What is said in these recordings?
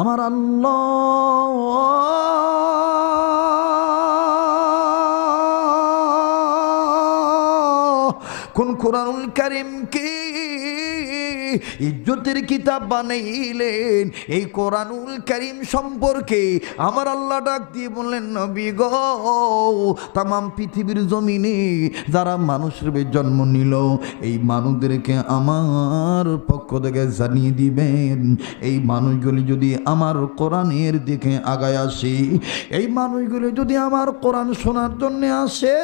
আমার আল্লাহ কোন কোরআনুল কারীমকে ইজ্জতের কিতাব বানাইলেন। এই কোরআনুল কারীম সম্পর্কে আমার আল্লাহ ডাক দিয়ে বললেন, নবী গো, তামাম পৃথিবীর জমিনে যারা মানুষের জন্ম নিল এই মানুষদেরকে আমার পক্ষ থেকে জানিয়ে দিবেন, এই মানুষগুলি যদি আমার কোরআনের দিকে আগায় আসে, এই মানুষগুলি যদি আমার কোরআন শোনার জন্য আসে,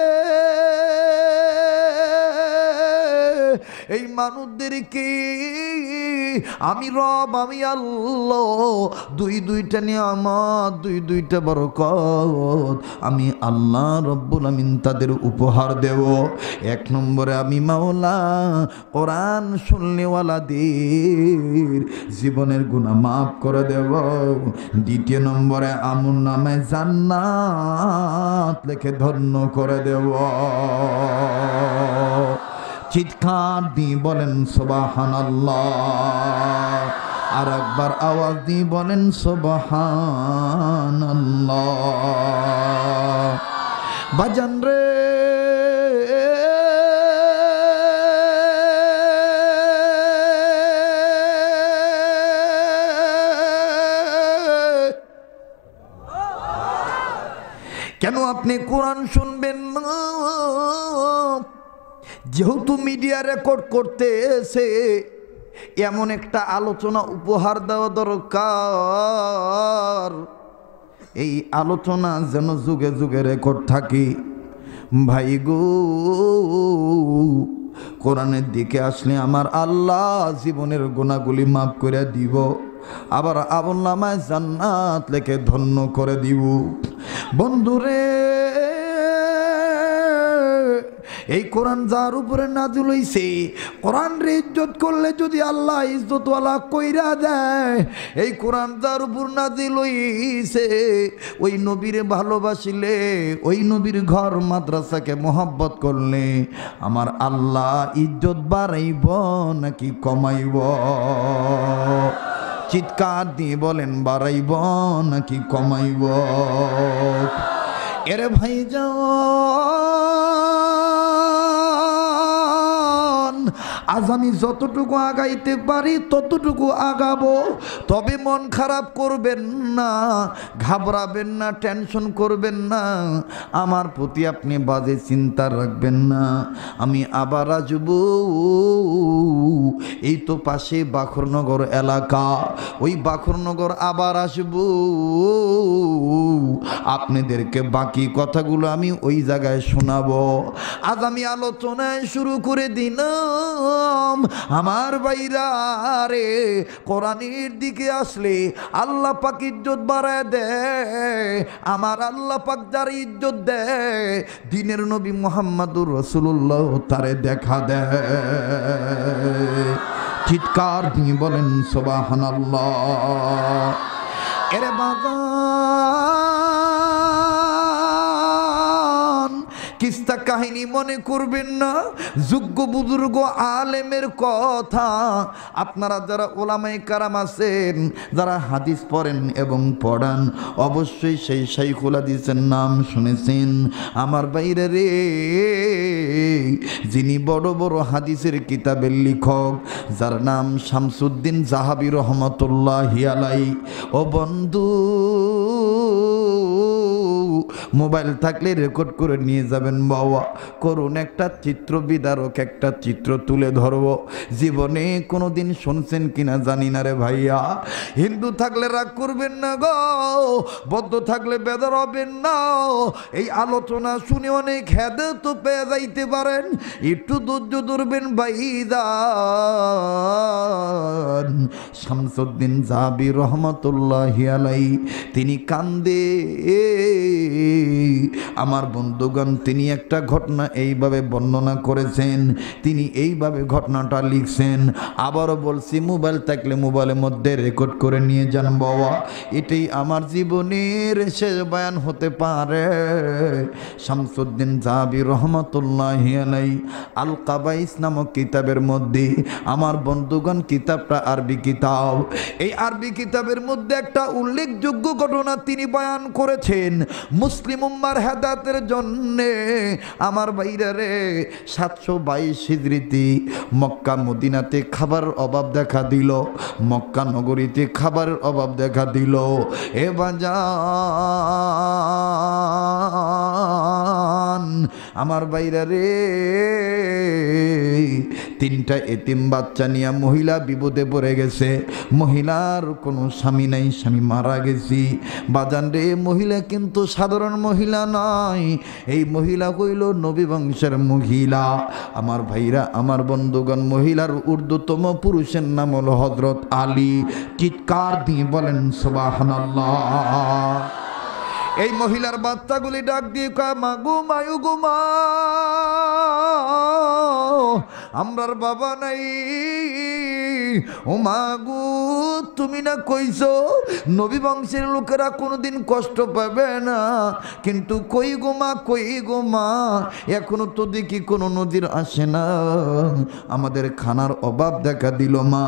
এই মানুষদেরকে আমি রব, আমি আল্লাহ দুইটা নিয়ামত, দুইটা বরকত আমি আল্লাহ রব্বুল আমিন তাদের উপহার দেব। এক নম্বরে আমি মাওলা কোরআন শুনলেওয়ালাদের জীবনের গুনাহ মাফ করে দেব। দ্বিতীয় নম্বরে আমল নামায় জান্নাত লিখে ধন্য করে দেব। চিৎকার দিয়ে বলেন সুবহানাল্লাহ। আর একবার আওয়াজ দিয়ে বলেন সুবহানাল্লাহ। বাজান রে, কেন আপনি কোরআন শুনবেন না? যেহেতু মিডিয়া রেকর্ড করতে এসে এমন একটা আলোচনা উপহার দেওয়া দরকার, এই আলোচনা যেন যুগে যুগে রেকর্ড থাকে। ভাই গো, কোরআনের দিকে আসলে আমার আল্লাহ জীবনের গুনাহগুলি মাফ করে দিব, আবার আমলনামায় জান্নাত লিখে ধন্য করে দিব। বন্ধুরে, এই কোরআন যার উপরে নাযিল হইছে, কোরআনের ইজ্জত করলে যদি আল্লাহ ইজ্জতওয়ালা কইরা দেয়, এই কোরআন যার উপর নাযিল হইছে, ওই নবীরে ভালোবাসিলে, ওই নবীর ঘর মাদ্রাসাকে মহব্বত করলে আমার আল্লাহ ইজ্জত বাড়াইব নাকি কমাইব? চিৎকার দিয়ে বলেন, বাড়াইব নাকি কমাইব? এরে ভাই যাও, আজ আমি যতটুকু আগাইতে পারি ততটুকু আগাবো। তবে মন খারাপ করবেন না, ঘাবড়াবেন না, টেনশন করবেন না, আমার প্রতি আপনি বাজে চিন্তা রাখবেন না। আমি আবার আসব, এই তো পাশে বাখরনগর এলাকা, ওই বাখরনগর আবার আসব। আপনাদেরকে বাকি কথাগুলো আমি ওই জায়গায় শোনাবো। আজ আমি আলোচনায় শুরু করে দিলাম। আমার ভাইরা রে, কোরআনের দিকে আসলে আল্লাহ পাক ইজ্জত বাড়ায় দেয়। আমার আল্লাহ পাক যার ইজ্জত দেয়, দিনের নবী মুহাম্মদুর রাসূলুল্লাহ তারে দেখা দেয়। চিৎকার দিয়ে বলেন সুবহানাল্লাহ। এরে বাবা, কিস্তা কাহিনী মনে করবেন না, যোগ্য বুজুর্গ আলেমের কথা। আপনারা যারা ওলামায়ে কারাম আছেন, যারা হাদিস পড়েন এবং পড়ান, অবশ্যই সেই শাইখুল হাদিসের নাম শুনেছেন। আমার বাইরে রে, যিনি বড় বড় হাদিসের কিতাবের লেখক, যার নাম শামসুদ্দিন জাহাবী রহমতুল্লাহি আলাইহি। ও বন্ধু, মোবাইল থাকলে রেকর্ড করে নিয়ে যাবেন বাবা। করুন একটা চিত্র বিদারক একটা চিত্র তুলে ধরব। জীবনে কোনোদিন শুনছেন কিনা জানি না রে ভাইয়া। হিন্দু থাকলে রাগ করবেন না গো, বৌদ্ধ থাকলে বেজার হবেন না। এই আলোচনা শুনে অনেক হেদায়েত পেয়ে যাইতে পারেন, একটু ধৈর্য ধরবেন ভাইজান। শামসুদ্দিন জাহাবী রহমতুল্লাহি আলাইহি তিনি কান্দে আমার বন্ধুগণ, তিনি একটা ঘটনা এইভাবে বর্ণনা করেছেন, তিনি এইভাবে ঘটনাটা লিখছেন। আবারও বলছি, মোবাইল থাকলে মোবাইলের মধ্যে রেকর্ড করে নিয়ে যান বাবা, এটাই আমার জীবনের শেষ বয়ান হতে পারে। শামসুদ্দিন জাহাবী রহমাতুল্লাহি আলাইহি আল কাবাইস নামক কিতাবের মধ্যে, আমার বন্ধুগণ কিতাবটা আরবি কিতাব, এই আরবি কিতাবের মধ্যে একটা উল্লেখযোগ্য ঘটনা তিনি বয়ান করেছেন মুসলিম উম্মার হেদায়েতের জন্যে। আমার ভাইরা রে, 722 হিজরিতে মক্কা মদিনাতে খাবারের অভাব দেখা দিল, মক্কা নগরীতে খাবারের অভাব দেখা দিল। এ বাজান আমার ভাইরা রে, 3টা এতিম বাচ্চা নিয়ে মহিলা বিপদে পড়ে গেছে। মহিলার কোনো স্বামী নাই, স্বামী মারা গেছি। বাজান রে, মহিলা কিন্তু সাধারণ মহিলা নয়, এই মহিলা হইল নবী বংশের মহিলা। আমার ভাইরা, আমার বন্ধুগণ, মহিলার ঊর্ধ্বতম পুরুষের নাম হলো হযরত আলী। চিৎকার দিয়ে বলেন সুবহানাল্লাহ। এই মহিলার বাচ্চাগুলি ডাক দিয়ে কয়, মাগো মায়ু গো মা, আমরার বাবা নাই। ও মাগু, তুমি না কইছো নবী বংশের লোকেরা কোনোদিন কষ্ট পাবে না, কিন্তু কই গো মা, কই গো মা, এখনো তো দেখি কোনো নদীর আসে না, আমাদের খানার অভাব দেখা দিল মা।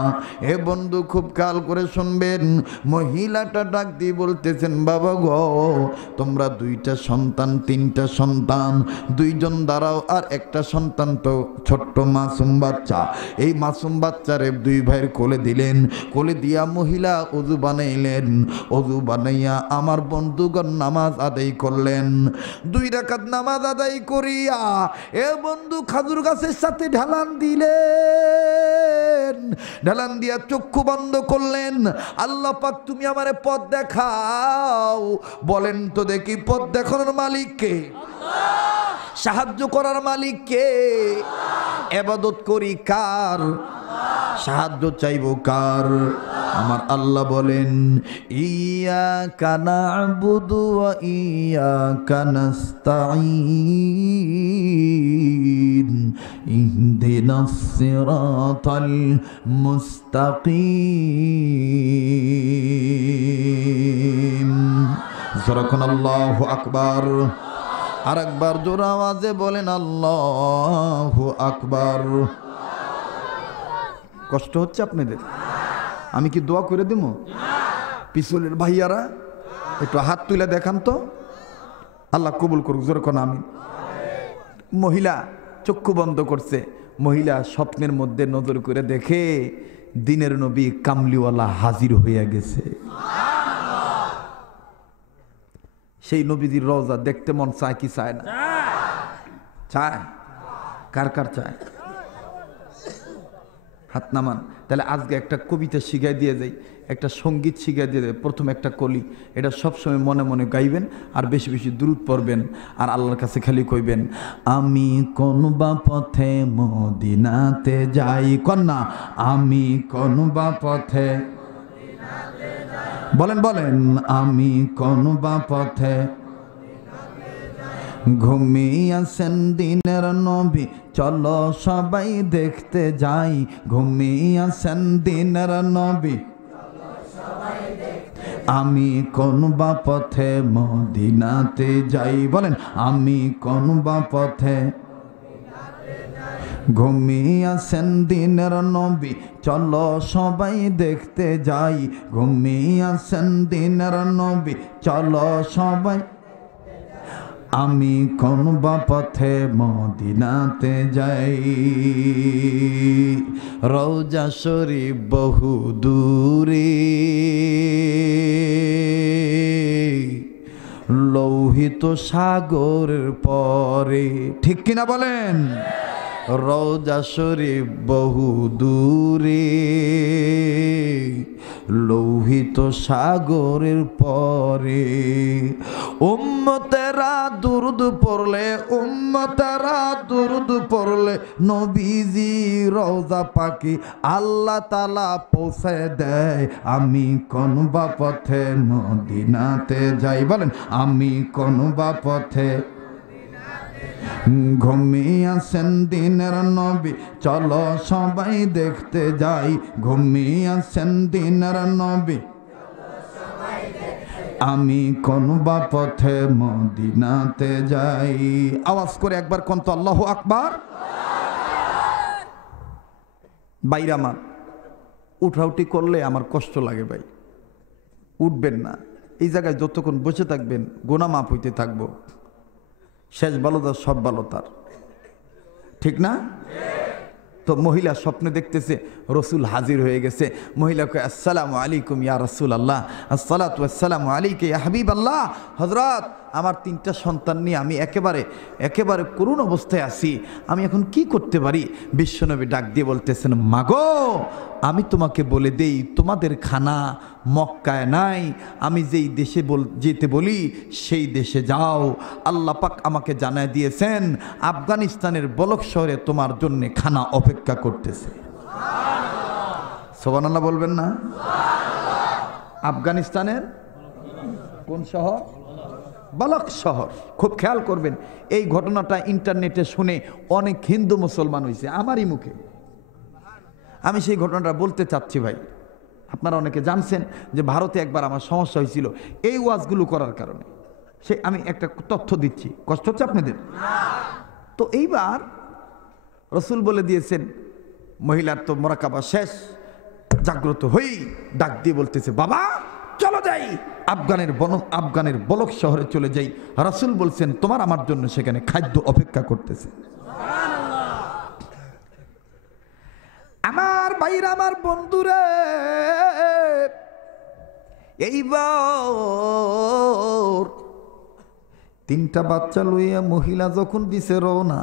এ বন্ধু, খুব খেয়াল করে শুনবেন, মহিলাটা ডাক দিয়ে বলতেছেন, বাবা গো, তোমরা 2টা সন্তান, 3টা সন্তান, 2জন দাঁড়াও, আর একটা সন্তান তো ছোট্ট মাসুম বাচ্চা। এই মাসুম বাচ্চারে 2 ভাইয়ের কোলে দিলেন। কোলে দিয়া মহিলা ওযু বানাইলেন। ওযু বানাইয়া আমার বন্ধুগণ নামাজ আদায় করলেন। 2 রাকাত নামাজ আদায় করিয়া এ বন্ধু খাজুর গাছের সাথে ঢালান দিলেন। ঢালান দিয়া চক্ষু বন্ধ করলেন। আল্লাহ পাক, তুমি আমারে পথ দেখাও। বলেন তো দেখি, পথ দেখানোর মালিক কে? সাহায্য করার মালিক কে? ইবাদত করি কার? সাহায্য চাইব কার? আমার আল্লাহ বলেন, ইয়াকা না'বুদু ওয়া ইয়াকা নাস্তাঈন ইহদিনাস সিরাতাল মুস্তাকিম। যখন আল্লাহু আকবার, আর একবার জোর আওয়াজে বলেন আল্লাহু আকবার। কষ্ট হচ্ছে আপনাদের? আমি কি দোয়া করে দেব? পিছলের ভাইয়ারা একটু হাত তুলে দেখান তো, আল্লাহ কবুল করুক। জোর কোন আমিন। মহিলা চক্ষু বন্ধ করছে। মহিলা স্বপ্নের মধ্যে নজর করে দেখে দিনের নবী কামলিওয়ালা হাজির হইয়া গেছে। সেই নবীজির রওজা দেখতে মন চায় কি চায় না? চায়। কার কার চায়? হাত নামান। তাহলে আজকে একটা কবিতা শিখাই দিয়ে যাই, একটা সঙ্গীত শিখাই দিয়ে যাই। প্রথম একটা কলি, এটা সবসময় মনে মনে গাইবেন, আর বেশি বেশি দুরূদ পড়বেন, আর আল্লাহর কাছে খালি কইবেন, আমি কোন বা পথে মদিনাতে যাই। কন্যা, আমি কোন বা পথে, বলেন বলেন, আমি কোন বা পথে, ঘুমিয়েছেন দিনের নবী, চলো সবাই দেখতে যাই। ঘুমিয়েছেন দিনের নবী, আমি কোন বা পথে মদিনাতে যাই। বলেন, আমি কোন বা পথে, ঘুমিয়েছেন দিনের নবী, চলো সবাই দেখতে যাই। ঘুমিয়েছেন দিনের নবী, চলো সবাই, আমি কোন বা পথে মদিনাতে যাই। রওজা শরীফ বহু দূরে, লৌহিত সাগরের পরে। ঠিক কিনা বলেন? রওজা শরীফ বহু দূরে, লোহিত সাগরের পরে। উম্মতেরা দুরুদ পড়লে, উম্মতেরা দুরুদ পড়লে নবীজি রওজা পাকে আল্লাহ তাআলা পৌঁছে দেয়। আমি কোন বা পথে মদিনাতে যাই, বলেন আমি কোন বা পথে। ঘুমিয়ে আছেন দিনের নবী, চলো সবাই দেখতে যাই। ঘুমিয়ে আছেন দিনের নবী, আমি কোন বা পথে মদিনাতে যাই। আওয়াজ করে একবার কোন তো আল্লাহু আকবার। বাইরামা উঠাউটি করলে আমার কষ্ট লাগে ভাই, উঠবেন না। এই জায়গায় যতক্ষণ বসে থাকবেন গোনা মাপ হইতে থাকবো। শেষ ভালো তার সব ভালো তার, ঠিক না? তো মহিলা স্বপ্নে দেখতেছে রসুল হাজির হয়ে গেছে। মহিলাকে আসসালামু আলাইকুম ইয়া রাসূল আল্লাহ, আসসালাতু ওয়াসসালামু আলাইকা ইয়া হাবিব আল্লাহ। হযরত, আমার 3টা সন্তান নিয়ে আমি একেবারে করুণ অবস্থায় আছি, আমি এখন কি করতে পারি? বিশ্বনবী ডাক দিয়ে বলতেছেন, মাগো আমি তোমাকে বলে দেই, তোমাদের খানা মক্কায় নাই, আমি যেই দেশে যেতে বলি সেই দেশে যাও। আল্লাহ পাক আমাকে জানায় দিয়েছেন আফগানিস্তানের বলক শহরে তোমার জন্য খানা অপেক্ষা করতেছে। সুবহানাল্লাহ বলবেন না? আফগানিস্তানের কোন শহর? বলক শহর। খুব খেয়াল করবেন, এই ঘটনাটা ইন্টারনেটে শুনে অনেক হিন্দু মুসলমান হয়েছে আমারই মুখে। আমি সেই ঘটনাটা বলতে চাচ্ছি ভাই। আপনারা অনেকে জানছেন যে ভারতে একবার আমার সমস্যা হয়েছিল এই ওয়াজগুলো করার কারণে। আমি একটা তথ্য দিচ্ছি, কষ্ট হচ্ছে আপনাদের? তো এইবার রসুল বলে দিয়েছেন, মহিলার তো মোরাকাবা শেষ, জাগ্রত হই ডাক দিয়ে বলতেছে, বাবা চলো যাই আফগানের বলক শহরে চলে যাই। রাসূল বলছেন তোমার আমার জন্য সেখানে খাদ্য অপেক্ষা করতেছে। আমার ভাইরা, আমার বন্ধুরে, এইবার 3টা বাচ্চা লইয়া মহিলা যখন দিছে রওনা,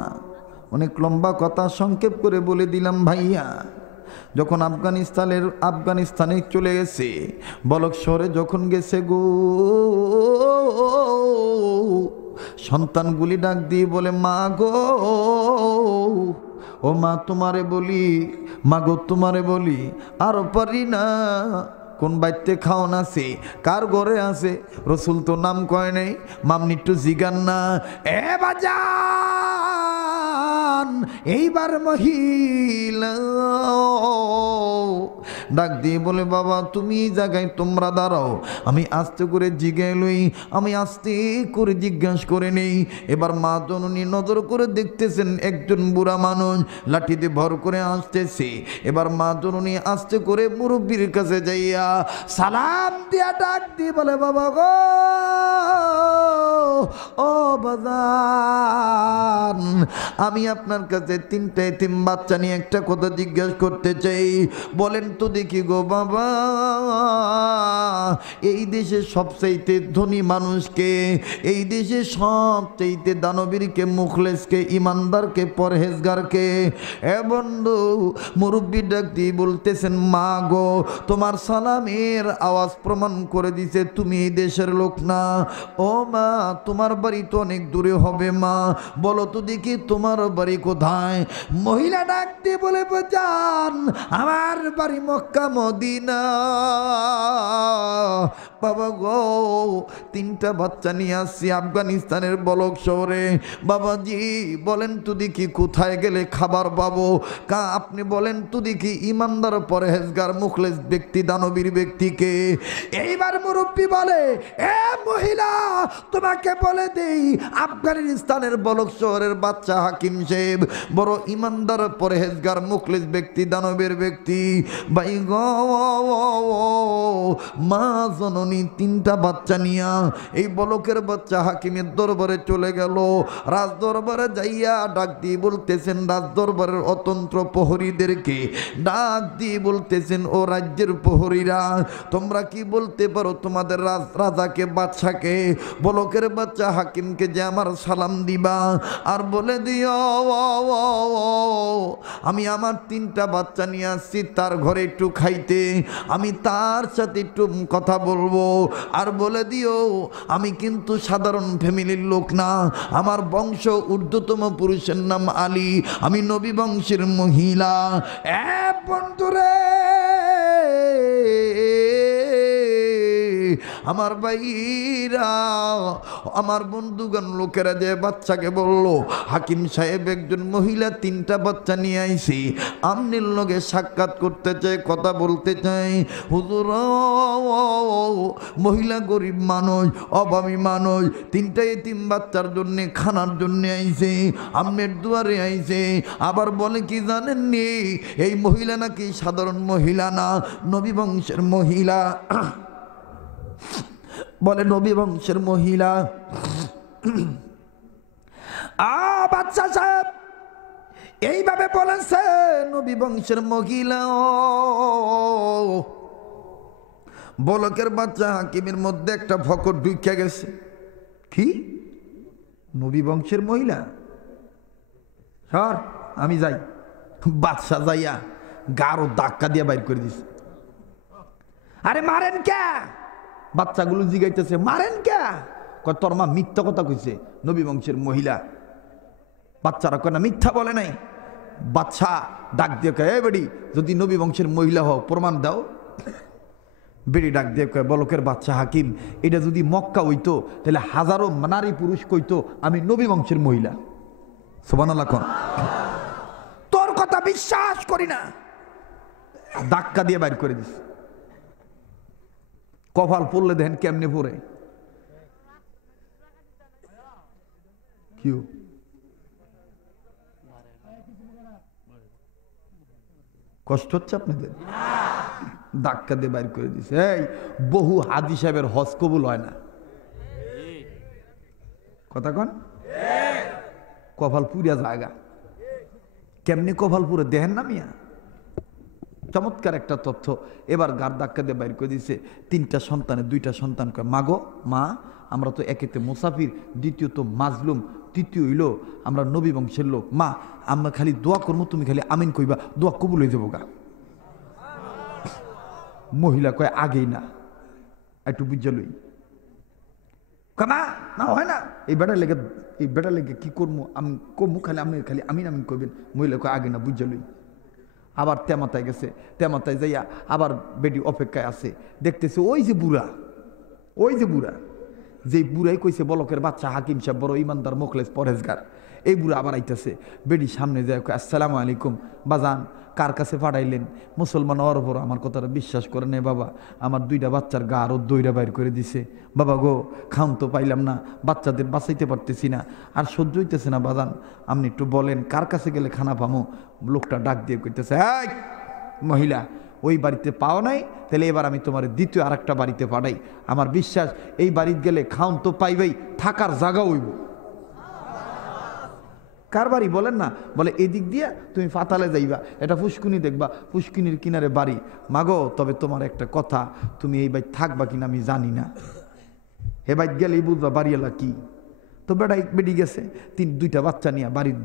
অনেক লম্বা কথা সংক্ষেপ করে বলে দিলাম ভাইয়া। যখন আফগানিস্তানে চলে গেছে, বলক শহরে যখন গেছে গো, সন্তানগুলি ডাক দিয়ে বলে, মা গো, ও মা তোমারে বলি, মা গো তোমারে বলি, আর পারি না। কোন বাড়িতে খাওয়ান আছে, কার ঘরে আছে? রসুল তো নাম কয় নাই, মামনি একটু জিগান না। এ বাজান, এইবার মহিলা ডাক দিয়ে বলে, বাবা তুমি এই জায়গায় তোমরা দাঁড়াও, আমি আস্তে করে জিজ্ঞাসা লই, আমি আস্তে করে জিজ্ঞাসা করে নেই। এবার মা জননী নজর করে দেখতেছেন একজন বুড়া মানুষ লাঠিতে ভর করে আসতেছে। এবার মা জননী আস্তে করে মুরব্বীর কাছে যাইয়া সালাম দিয়া ডাক দিয়ে বলে, বাবা গো, ও বাজান, আমি আপনার কাছে 3টা এতিম বাচ্চা নিয়ে একটা কথা জিজ্ঞাসা করতে চাই, বলেন তো দেখি গো বাবা, এই দেশে সবচাইতে ধনী মানুষকে, এই দেশে সবচাইতে দানবীরকে, মুখলেসকে, ইমানদারকে, পরহেজগারকে? এ বন্ধু, মুরব্বী ডাক দিয়ে বলতেছেন, মা গো, তোমার সালামের আওয়াজ প্রমাণ করে দিছে তুমি এই দেশের লোক না। ও মা, তোমার বাড়ি তো অনেক দূরে হবে, মা বলো তো দেখি তোমার বাড়ি কোথায়? মহিলা ডাক দিয়ে বলে, যান আমার বাড়ি মক্কা মদিনা। বাবা গো, 3টা বাচ্চা নিয়ে আসছি আফগানিস্তানের বলক শহরে। বাবাজি বলেন তো দেখি কোথায় গেলে খাবার পাবো? আপনি বলেন তো দেখি ইমানদার, পরহেজগার, মুখলেস ব্যক্তি, দানবীর ব্যক্তিকে? এইবার মুরব্বী বলে, এ মহিলা, তোমাকে বলে দেই, আফগানিস্তানের বলক শহরের বাচ্চা হাকিম সাহেব বড় ইমানদার, পরহেজগার, মুখলেস ব্যক্তি, দানবের ব্যক্তি। ভাই গো, মা জননী তিনটা বাচ্চা নিয়া এই বলকের বাচ্চা হাকিমের দরবারে চলে গেল। রাজ দরবারে যাইয়া ডাক দিয়ে বলতেছেন, রাজ দরবারের অতন্ত্র প্রহরীদেরকে ডাক দিয়ে বলতেছেন, ও রাজ্যের প্রহরীরা, তোমরা কি বলতে পারো তোমাদের রাজাকে, বাদশাকে, বলকের বাচ্চা হাকিমকে যে আমার সালাম দিবা আর বলে দিও আমি আমার তিনটা বাচ্চা নিয়ে আসছি তার ঘরে একটু খাইতে, আমি তার সাথে একটু কথা বলবো, আর বলে দিও আমি কিন্তু সাধারণ ফ্যামিলির লোক না, আমার বংশ ঊর্ধ্বতম পুরুষের নাম আলী, আমি নবী বংশের মহিলা। বন্ধুরে আমার ভাইরা, আমার বন্ধুগণ, লোকেরা যে বাচ্চাকে বলল হাকিম সাহেব একজন মহিলা তিনটা বাচ্চা নিয়ে আইছি, আমনের লগে সাক্ষাৎ করতে চাই, কথা বলতে চাই। হুজুর, মহিলা গরিব মানুষ, অভাবী মানুষ, তিনটা এতিম বাচ্চার জন্য খানার জন্য আইছে, আমনের দুয়ারে আইছে। আবার বলে কি জানেননি, এই মহিলা নাকি সাধারণ মহিলা না, নবী বংশের মহিলা। বলে নবী বংশের মহিলা। বাচ্চা সাহেব এইভাবে বলেছে নবী বংশের মহিলা। বলকের বাচ্চা হাকিমের মধ্যে একটা ফকর ঢুকে গেছে, কি নবী বংশের মহিলা, সর আমি যাই। বাদশা যাইয়া গারো ধাক্কা দিয়ে বাইর করে দিছে। আরে মারেন কে? বাচ্চাগুলো জিগাইতেছে, মারেন কে? কয় তোর মা মিথ্যা কথা কইছে, নবী বংশের মহিলা। বাচ্চারা কয় না, মিথ্যা বলে নাই। বাচ্চা ডাক দিয়ে কয়, এ বেড়ি, যদি নবী বংশের মহিলা হও প্রমাণ দাও। বেড়ি ডাক দিয়ে কয়, বলকের বাচ্চা হাকিম, এটা যদি মক্কা হইতো তাহলে হাজারো নারী পুরুষ কইতো আমি নবী বংশের মহিলা। সুবহানাল্লাহ। তোর কথা বিশ্বাস করি না, ধাক্কা দিয়ে বাইর করে দিস। কপাল পড়লে দেখেন কেমনে পড়ে। কিউ কষ্ট হচ্ছে আপনাদের? ধাক্কা দিয়ে বাইর করে দিছে। এই বহু হাজি সাহেবের হজ কবুল হয় না, কথা কন, কপাল পুরিয়া জায়গা। কেমনে কপাল পুরে দেখেন না মিয়া? চমৎকার একটা তথ্য। এবার গার ধাক্কা দিয়ে বাইর করে দিছে। তিনটা সন্তানের দুইটা সন্তান কয়, মাগো মা, আমরা তো একেতে মুসাফির, দ্বিতীয়ত মাজলুম, তৃতীয় হইল আমরা নবী বংশের লোক, মা আমরা খালি দোয়া করবো, তুমি খালি আমিন কইবা, দোয়া কবুল হয়ে যাবো গা। মহিলা কয়, আগেই না, একটু বুঝা লই। না না হয় না, এই বেটার লেগে কি করবো, আমি কমু, খালি আপনি খালি আমিন আমিন করবেন। মহিলা কয়, আগে না, বুঝা লই। আবার তেমাতায় গেছে, তেমাতায় যাইয়া আবার বেটি অপেক্ষায় আছে, দেখতেছে ওই যে বুড়া, যে বুড়াই কইছে বলকের বাচ্চা হাকিম সাহেব বড় ইমানদার, মোখলেস, পরেজগার, এই বুড়া আবার আইতেছে। বেটি সামনে যায়, আসসালামু আলাইকুম বাজান, কার কাছে পাঠাইলেন? মুসলমান হওয়ার পর আমার কথাটা বিশ্বাস করে নেই বাবা, আমার দুইটা বাচ্চার গা আরো দইরা বাইর করে দিছে বাবা গো, খাউন তো পাইলাম না, বাচ্চাদের বাঁচাইতে পারতেছি না, আর সহ্য হইতেছে না বাজান, আপনি একটু বলেন কার কাছে গেলে খানা পামো? লোকটা ডাক দিয়ে কইতেছে, এই মহিলা, ওই বাড়িতে পাও নাই, তাহলে এবার আমি তোমার দ্বিতীয় আর একটা বাড়িতে পাঠাই, আমার বিশ্বাস এই বাড়িতে গেলে খাউন তো পাইবেই, থাকার জায়গা হইব। কার বাড়ি বলেন না? বলে এদিক দিয়া তুমি ফাতালে যাইবা, এটা পুষ্কুনি দেখবা, পুষ্কুনির কিনারে বাড়ি। মাগো, তবে তোমার একটা কথা, তুমি এই বাড়ি থাকবা কিনা আমি জানি না, হে বাড়ি গেলেই বুঝবা বাড়িওয়ালা কি। তো বেডি গেছে, দুইটা বাচ্চা নিয়ে বাড়ির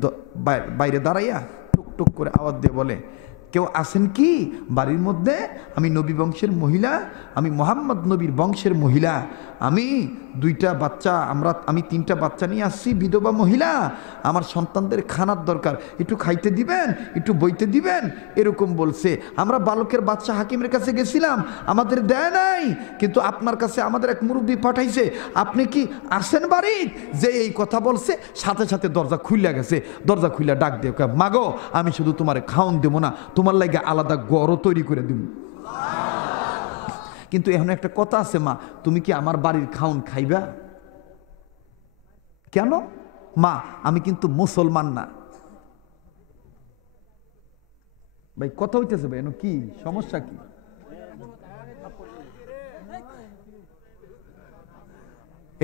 বাইরে দাঁড়াইয়া টুক টুক করে আওয়াজ দিয়ে বলে, কেউ আছেন কি বাড়ির মধ্যে? আমি নবী বংশের মহিলা, আমি মোহাম্মদ নবীর বংশের মহিলা, আমি তিনটা বাচ্চা নিয়ে আসছি, বিধবা মহিলা, আমার সন্তানদের খানার দরকার, একটু খাইতে দিবেন, একটু বইতে দিবেন, এরকম বলছে। আমরা বালকের বাচ্চা হাকিমের কাছে গেছিলাম, আমাদের দেয় নাই, কিন্তু আপনার কাছে আমাদের এক মুরব্বী পাঠাইছে, আপনি কি আসেন বাড়ি? যে এই কথা বলছে সাথে সাথে দরজা খুইলা গেছে, দরজা খুইলা ডাক দিয়ে মাগো, আমি শুধু তোমার খাওন দেবো না, তোমার লাগে আলাদা গড়ও তৈরি করে দিব। কিন্তু এখন একটা কথা আছে মা, তুমি কি আমার বাড়ির খাউন খাইবা? কেন মা? আমি কিন্তু মুসলমান না। ভাই কথা হইতেছে ভাই, কি সমস্যা কি?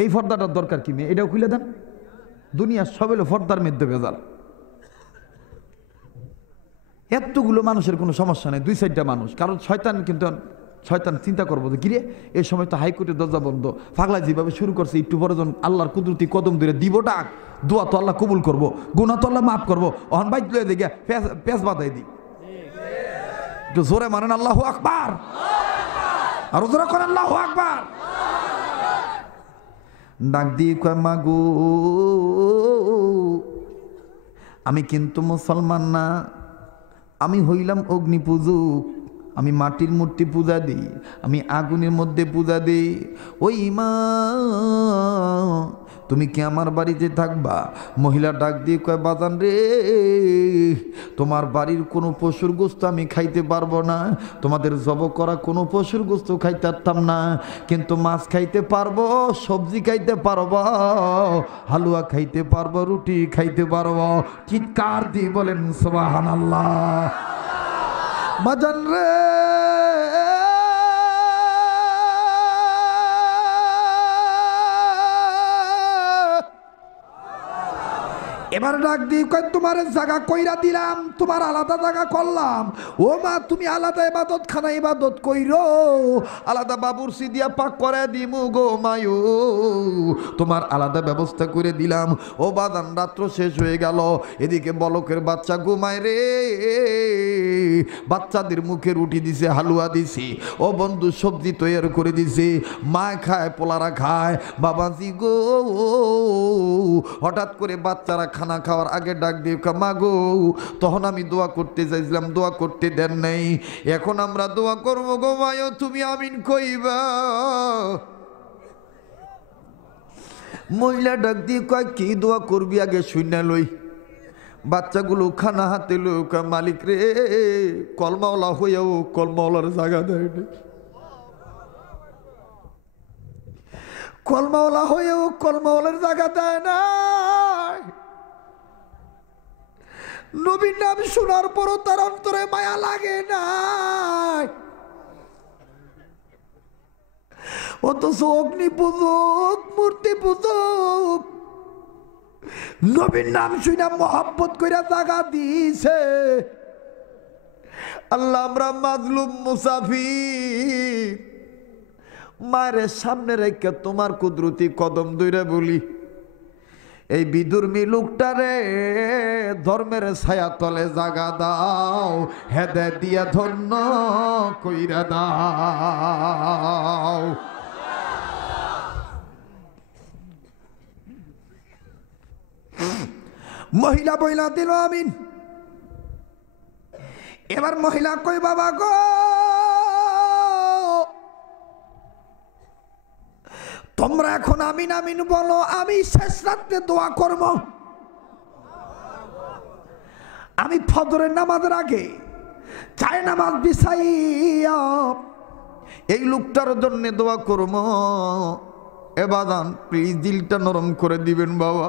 এই পর্দাটার দরকার কি মেয়ে? এটাও খুলে দেন। দুনিয়ার সব হলো পর্দার মধ্যে ভেজাল। এতগুলো মানুষের কোনো সমস্যা নেই, 2-4টা মানুষ। কারণ শয়তান কিন্তু শয়তান চিন্তা করবো যে কিরে এই সময় তো হাইকোর্টের দরজা বন্ধ, পাগলা যেভাবে শুরু করছে একটু পরে যখন আল্লাহর কুদরতি কদম ধরে দিব ডাক, দোয়া তো আল্লাহ কবুল করবো, গুনাহ তো আল্লাহ মাফ করবো, অহন বাইক লয়ে দিকে পেঁচ বাঁধাই দিই। একটু জোরে মানেন আল্লাহু আকবার, আর জোরে করেন আল্লাহু আকবার। ডাক দিয়ে কয় মাগো আমি কিন্তু মুসলমান না, আমি হইলাম অগ্নি পূজক, আমি মাটির মূর্তি পূজা দিই, আমি আগুনের মধ্যে পূজা দিই। ওই মা তুমি কি আমার বাড়িতে থাকবা? মহিলা ডাক দিয়ে কয় বাজান রে, তোমার বাড়ির কোনো পশুর গোস্ত আমি খাইতে পারবো না, তোমাদের জব করা কোনো পশুর গোস্ত খাইতে পারতাম না, কিন্তু মাছ খাইতে পারবো, সবজি খাইতে পারবো, হালুয়া খাইতে পারবো, রুটি খাইতে পারবো। চিৎকার দিয়ে বলেন সুবহানাল্লাহ। বাজান রে এবার ডাক দিয়ে কয় তোমার জায়গা কইরা দিলাম, তোমার আলাদা জায়গা করলাম। ও মা তুমি আলাদা ইবাদত খানা ইবাদত কইরো, আলাদা বাবুরসি দিয়া পাক করে দিমু গো মায়ু, তোমার আলাদা ব্যবস্থা করে দিলাম। ও বাদান রাত্র শেষ হয়ে গেল, এদিকে বলকের বাচ্চা ঘুমায় রে, বাচ্চাদের মুখে রুটি দিছে, হালুয়া দিছি, ও বন্ধু সবজি তৈরি করে দিছে, মা খায়, পোলারা খায়। বাবাজি গো হঠাৎ করে বাচ্চারা খানা খাওয়ার আগে ডাক দিয়ে মা গো, তখন আমি দোয়া করতে চাইছিলাম, দোয়া করতে দেন নাই, এখন আমরা দোয়া করবো গো মায়ো, তুমি আমিন কইবা। মহিলা ডাক দিয়ে কয় কি দোয়া করবি আগে শুইনা লই। বাচ্চাগুলো খানা হাতে লো, মালিক রে কলমাওয়ালা হইয়াও কলমাওয়ালার জায়গা দেয় না, কলমাওয়ালা হয়েও কলমাওয়ালার জায়গা দেয় না। নবীর নাম শোনার পরও তার অন্তরে মায়া লাগে না, অথচ অগ্নি পূজক, মূর্তি পূজক নবীর নাম শুনা মহব্বত কইরা জায়গা দিছে। আল্লাহ আমরা মাজলুম মুসাফির, মায়ের সামনে রেখে তোমার কুদরতি কদম দইরা বলি, এই বিদুর্মী লোকটারে ধর্মের ছায়া তলে জাগা দাও, হেদায়েত দিয়া ধন্য কইরা দাও। মহিলা বইলা দিল আমিন। এবার মহিলা কই বাবা গো তোমরা এখন আমিন আমিন বলো, আমি শেষ রাত্রে দোয়া করব। আমি ফজরের নামাজের আগে চায় নামাজ বিছাইয়া এই লোকটার জন্য দোয়া করব। এবাদান প্লিজ দিলটা নরম করে দিবেন বাবা।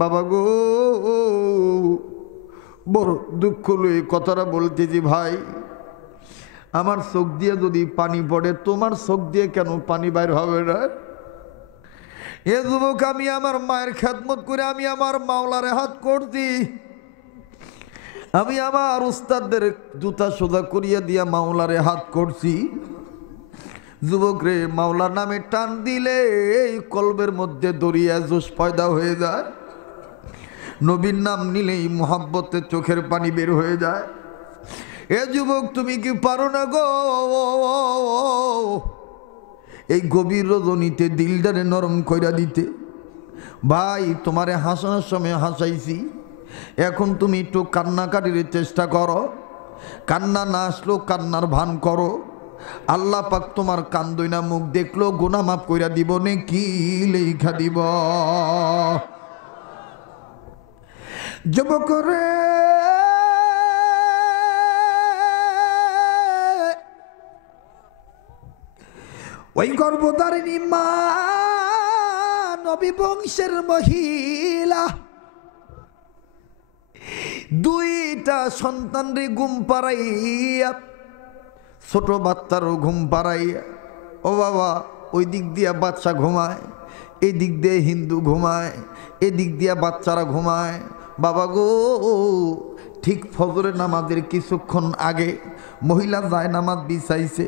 বাবা গো বড় দুঃখ লই কথাটা বলতেছি ভাই, আমার চোখ দিয়ে যদি পানি পড়ে তোমার চোখ দিয়ে কেন পানি বাইর হবে না? এ যুবক আমি আমার মায়ের খেদমত করে আমি আমার মাওলারে হাত করছি, আমি আমার উস্তাদদের জুতা সোজা করিয়া দিয়া মাওলারে হাত করছি। যুবক রে মাওলার নামে টান দিলে এই কলবের মধ্যে দরিয়া জোশ পয়দা হয়ে যায়, নবীর নাম নিলেই মোহাব্বতে চোখের পানি বের হয়ে যায়। এ যুবক তুমি কি পারো না গো এই গভীর রজনীতে দিলটারে নরম কইরা দিতে? ভাই তোমারে হাসানোর সময় হাসাইছি, এখন তুমি একটু কান্নাকাটির চেষ্টা করো, কান্না না আসলো কান্নার ভান করো। আল্লাহ পাক তোমার কান্দই না মুখ দেখলো গুনাহ মাফ কইরা দিব নে কি লেখা দিব। যুবক রে ওই গর্ভধারিণী মা নবী বংশের মহিলা, দুইটা সন্তানরে ঘুম পাড়াইয়া, ছোট বাচ্চারও ঘুম পাড়াইয়া, ও বাবা ওই দিক দিয়ে বাচ্চা ঘুমায়, এই দিক দিয়ে হিন্দু ঘুমায়, এদিক দিয়ে বাচ্চারা ঘুমায়। বাবা গো, ঠিক ফজরের নামাজের কিছুক্ষণ আগে মহিলা যায় নামাজ বিছাইছে,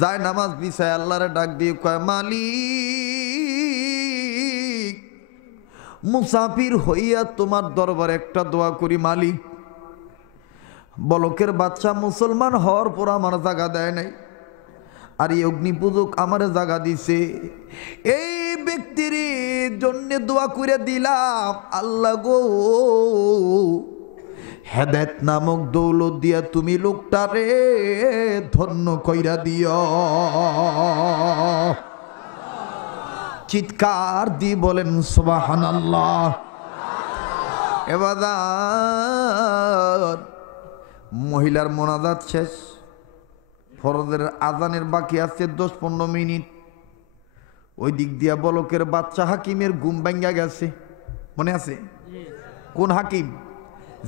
যায় নামাজ বিছায় আল্লাহরে ডাক দিয়ে কয়, মালিক, মুসাফির হইয়া তোমার দরবারে একটা দোয়া করি মালিক। বলকের বাচ্চা মুসলমান হওয়ার পর আমার জায়গা দেয় নাই, আর এই অগ্নিপূজক আমার জায়গা দিছে। এই ব্যক্তির জন্য দোয়া করে দিলাম, আল্লাহ গো হেদায়েত নামক দৌলত দিয়া তুমি লোকটারে ধন্য কইরা দিও। চিৎকার দিয়ে বলেন সুবহানাল্লাহ। এবার মহিলার মোনাজাত শেষ, ফরজের আজানের বাকি আছে 10-15 মিনিট। ওই দিক দিয়া বলকের বাচ্চা হাকিমের ঘুম ভাঙ্গা গেছে, মনে আছে? কোন হাকিম?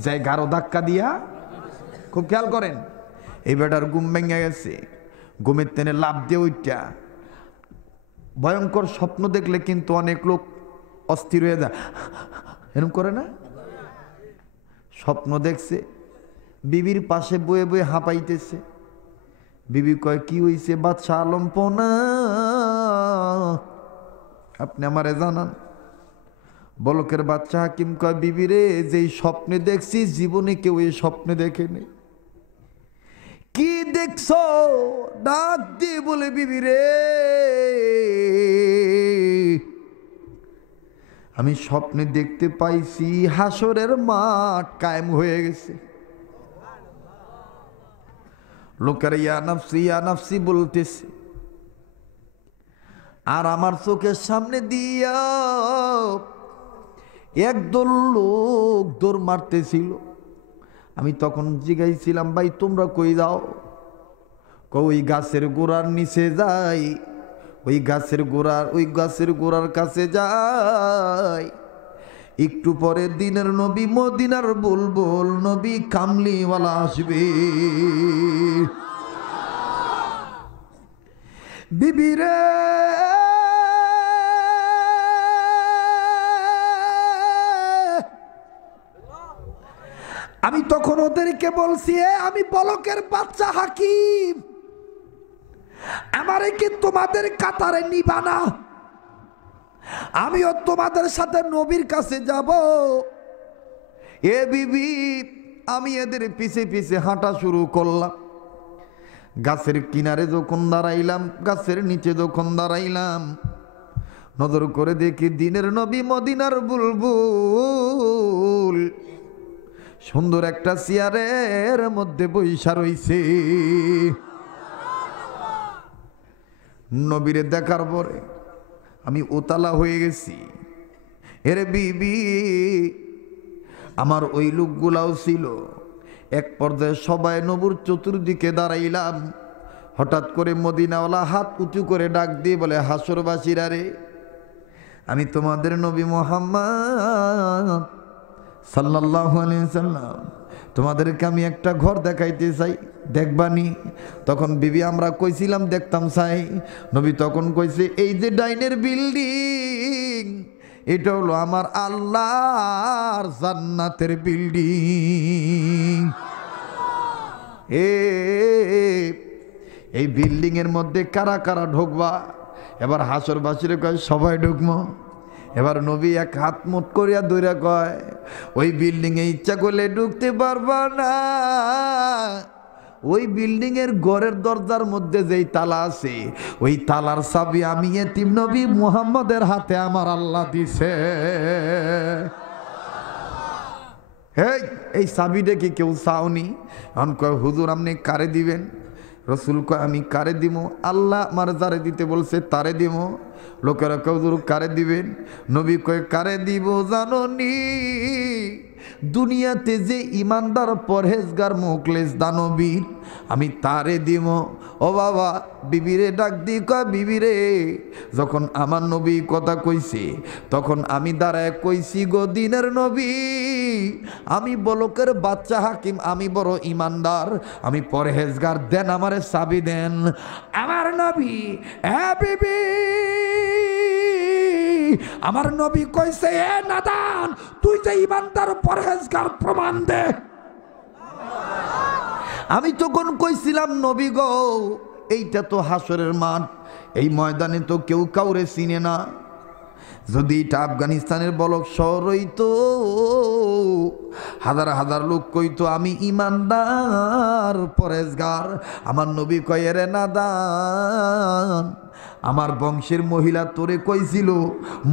যাই গারো ধাক্কা দিয়া, খুব খেয়াল করেন, এই বেটার ঘুম ভাঙ্গা গেছে। ঘুমের টেনে লাভ দিয়ে ওইটা ভয়ঙ্কর স্বপ্ন দেখলে কিন্তু অনেক লোক অস্থির হয়ে যায়, এরকম করে না? স্বপ্ন দেখছে বিবির পাশে বয়ে বয়ে হাঁপাইতেছে। বিবি কয়, কি হইছে বাদশা আলম পোনা, আপনি আমারে জানান। বলকের বাচ্চা হাকিম কয়, বিবি রে, যেই স্বপ্নে দেখছি জীবনে কেউ এই স্বপ্নে দেখেনি। কি দেখছো? ডাক দিয়ে বলে, বিবি রে, আমি স্বপ্নে দেখতে পাইছি হাসরের মাঠ কায়েম হয়ে গেছে। লোকেরা ইয়া নাফসি বলতেছে, আর আমার চোখের সামনে দিয়া একদল লোক দৌড় মারতেছিল। আমি তখন জিগাইছিলাম, ভাই তোমরা কই যাও? ওই গাছের গোড়ার নিচে যাই, ওই গাছের গোড়ার কাছে যাই। একটু পরে দিনের নবী মদিনার বুলবুল নবী কামলিওয়ালা আসবে। বিবি রে, আমি তখন ওদেরকে বলছি, আমি বলকের বাচ্চা হাকিম, আমারে কি তোমাদের কাতারে নিবা না? আমিও তোমাদের সাথে নবীর কাছে যাব। এ বিবি, আমি এদের পিছে পিছে হাঁটা শুরু করলাম। গাছের কিনারে যখন দাঁড়াইলাম, গাছের নিচে যখন দাঁড়াইলাম, নজর করে দেখি দিনের নবী মদিনার বুলবুল সুন্দর একটা চেয়ারের মধ্যে বইসা রইছে। নবীরে দেখার পরে আমি উতালা হয়ে গেছি। এরে বিবি, আমার ওই লোকগুলাও ছিল। এক পর্যায়ে সবাই নবুর চতুর্দিকে দাঁড়াইলাম। হঠাৎ করে মদিনাওয়ালা হাত উঁচু করে ডাক দিয়ে বলে, হাসরবাসীরা রে, আমি তোমাদের নবী মুহাম্মদ সাল্লাল্লাহু আলাইহি সাল্লাম, তোমাদেরকে আমি একটা ঘর দেখাইতে চাই, দেখবানি? তখন বিবি আমরা কইছিলাম দেখতাম চাই। নবী তখন কইছে, এই যে ডাইনের বিল্ডিং, এটা হলো আমার আল্লাহর জান্নাতের বিল্ডিং। এই বিল্ডিং এর মধ্যে কারা কারা ঢুকবা? এবার হাসরবাসীরা কয়, সবাই ঢুকবো। এবার নবী এক হাত মুট করিয়া দৌড়া কয়, ওই বিল্ডিং এ ইচ্ছা করলে ঢুকতে পারবা না। ওই বিল্ডিং এর ঘরের দরজার মধ্যে যেই তালা আছে, ওই তালার চাবি আমি এতিম নবী মুহাম্মদের হাতে আমার আল্লাহ দিছে। এই চাবিটা কি কেউ চাওনি? এখন কয়, হুজুর আপনি কারে দিবেন? রসুল কয়, আমি কারে দিব? আল্লাহ আমার যারে দিতে বলছে তারে দিব। লোকেরা কয়, হুজুর কারে দিবেন? নবী কয়, কারে দিব জানো নি? দুনিয়াতে যে ইমানদার পরহেজগার মুখলেস দানবীর আমি তারে দিব। ও বাবা বিবিরে ডাক দি কয় বিবিরে, যখন আমার নবী কথা কইছে তখন আমি দাঁড়ায় কইছি গো দিনের নবী, আমি বলকের বাচ্চা হাকিম, আমি বড় ইমানদার, আমি পরহেজগার, দেন আমারে চাবি দেন। আমার নবী বিবি, আমার নবী কইছে এ নাদান, তুই যে ইমানদার পরহেজগার প্রমাণ দে। আমি তখন কইছিলাম নবী গো, এইটা তো হাসরের মাঠ, এই ময়দানে তো কেউ কাউরে চিনে না। যদি এটা আফগানিস্তানের বলক শহর হইতো, হাজার হাজার লোক কইতো আমি ইমানদার পরহেজগার। আমার নবী কয় রে নাদান, আমার বংশের মহিলা তোরে কইছিল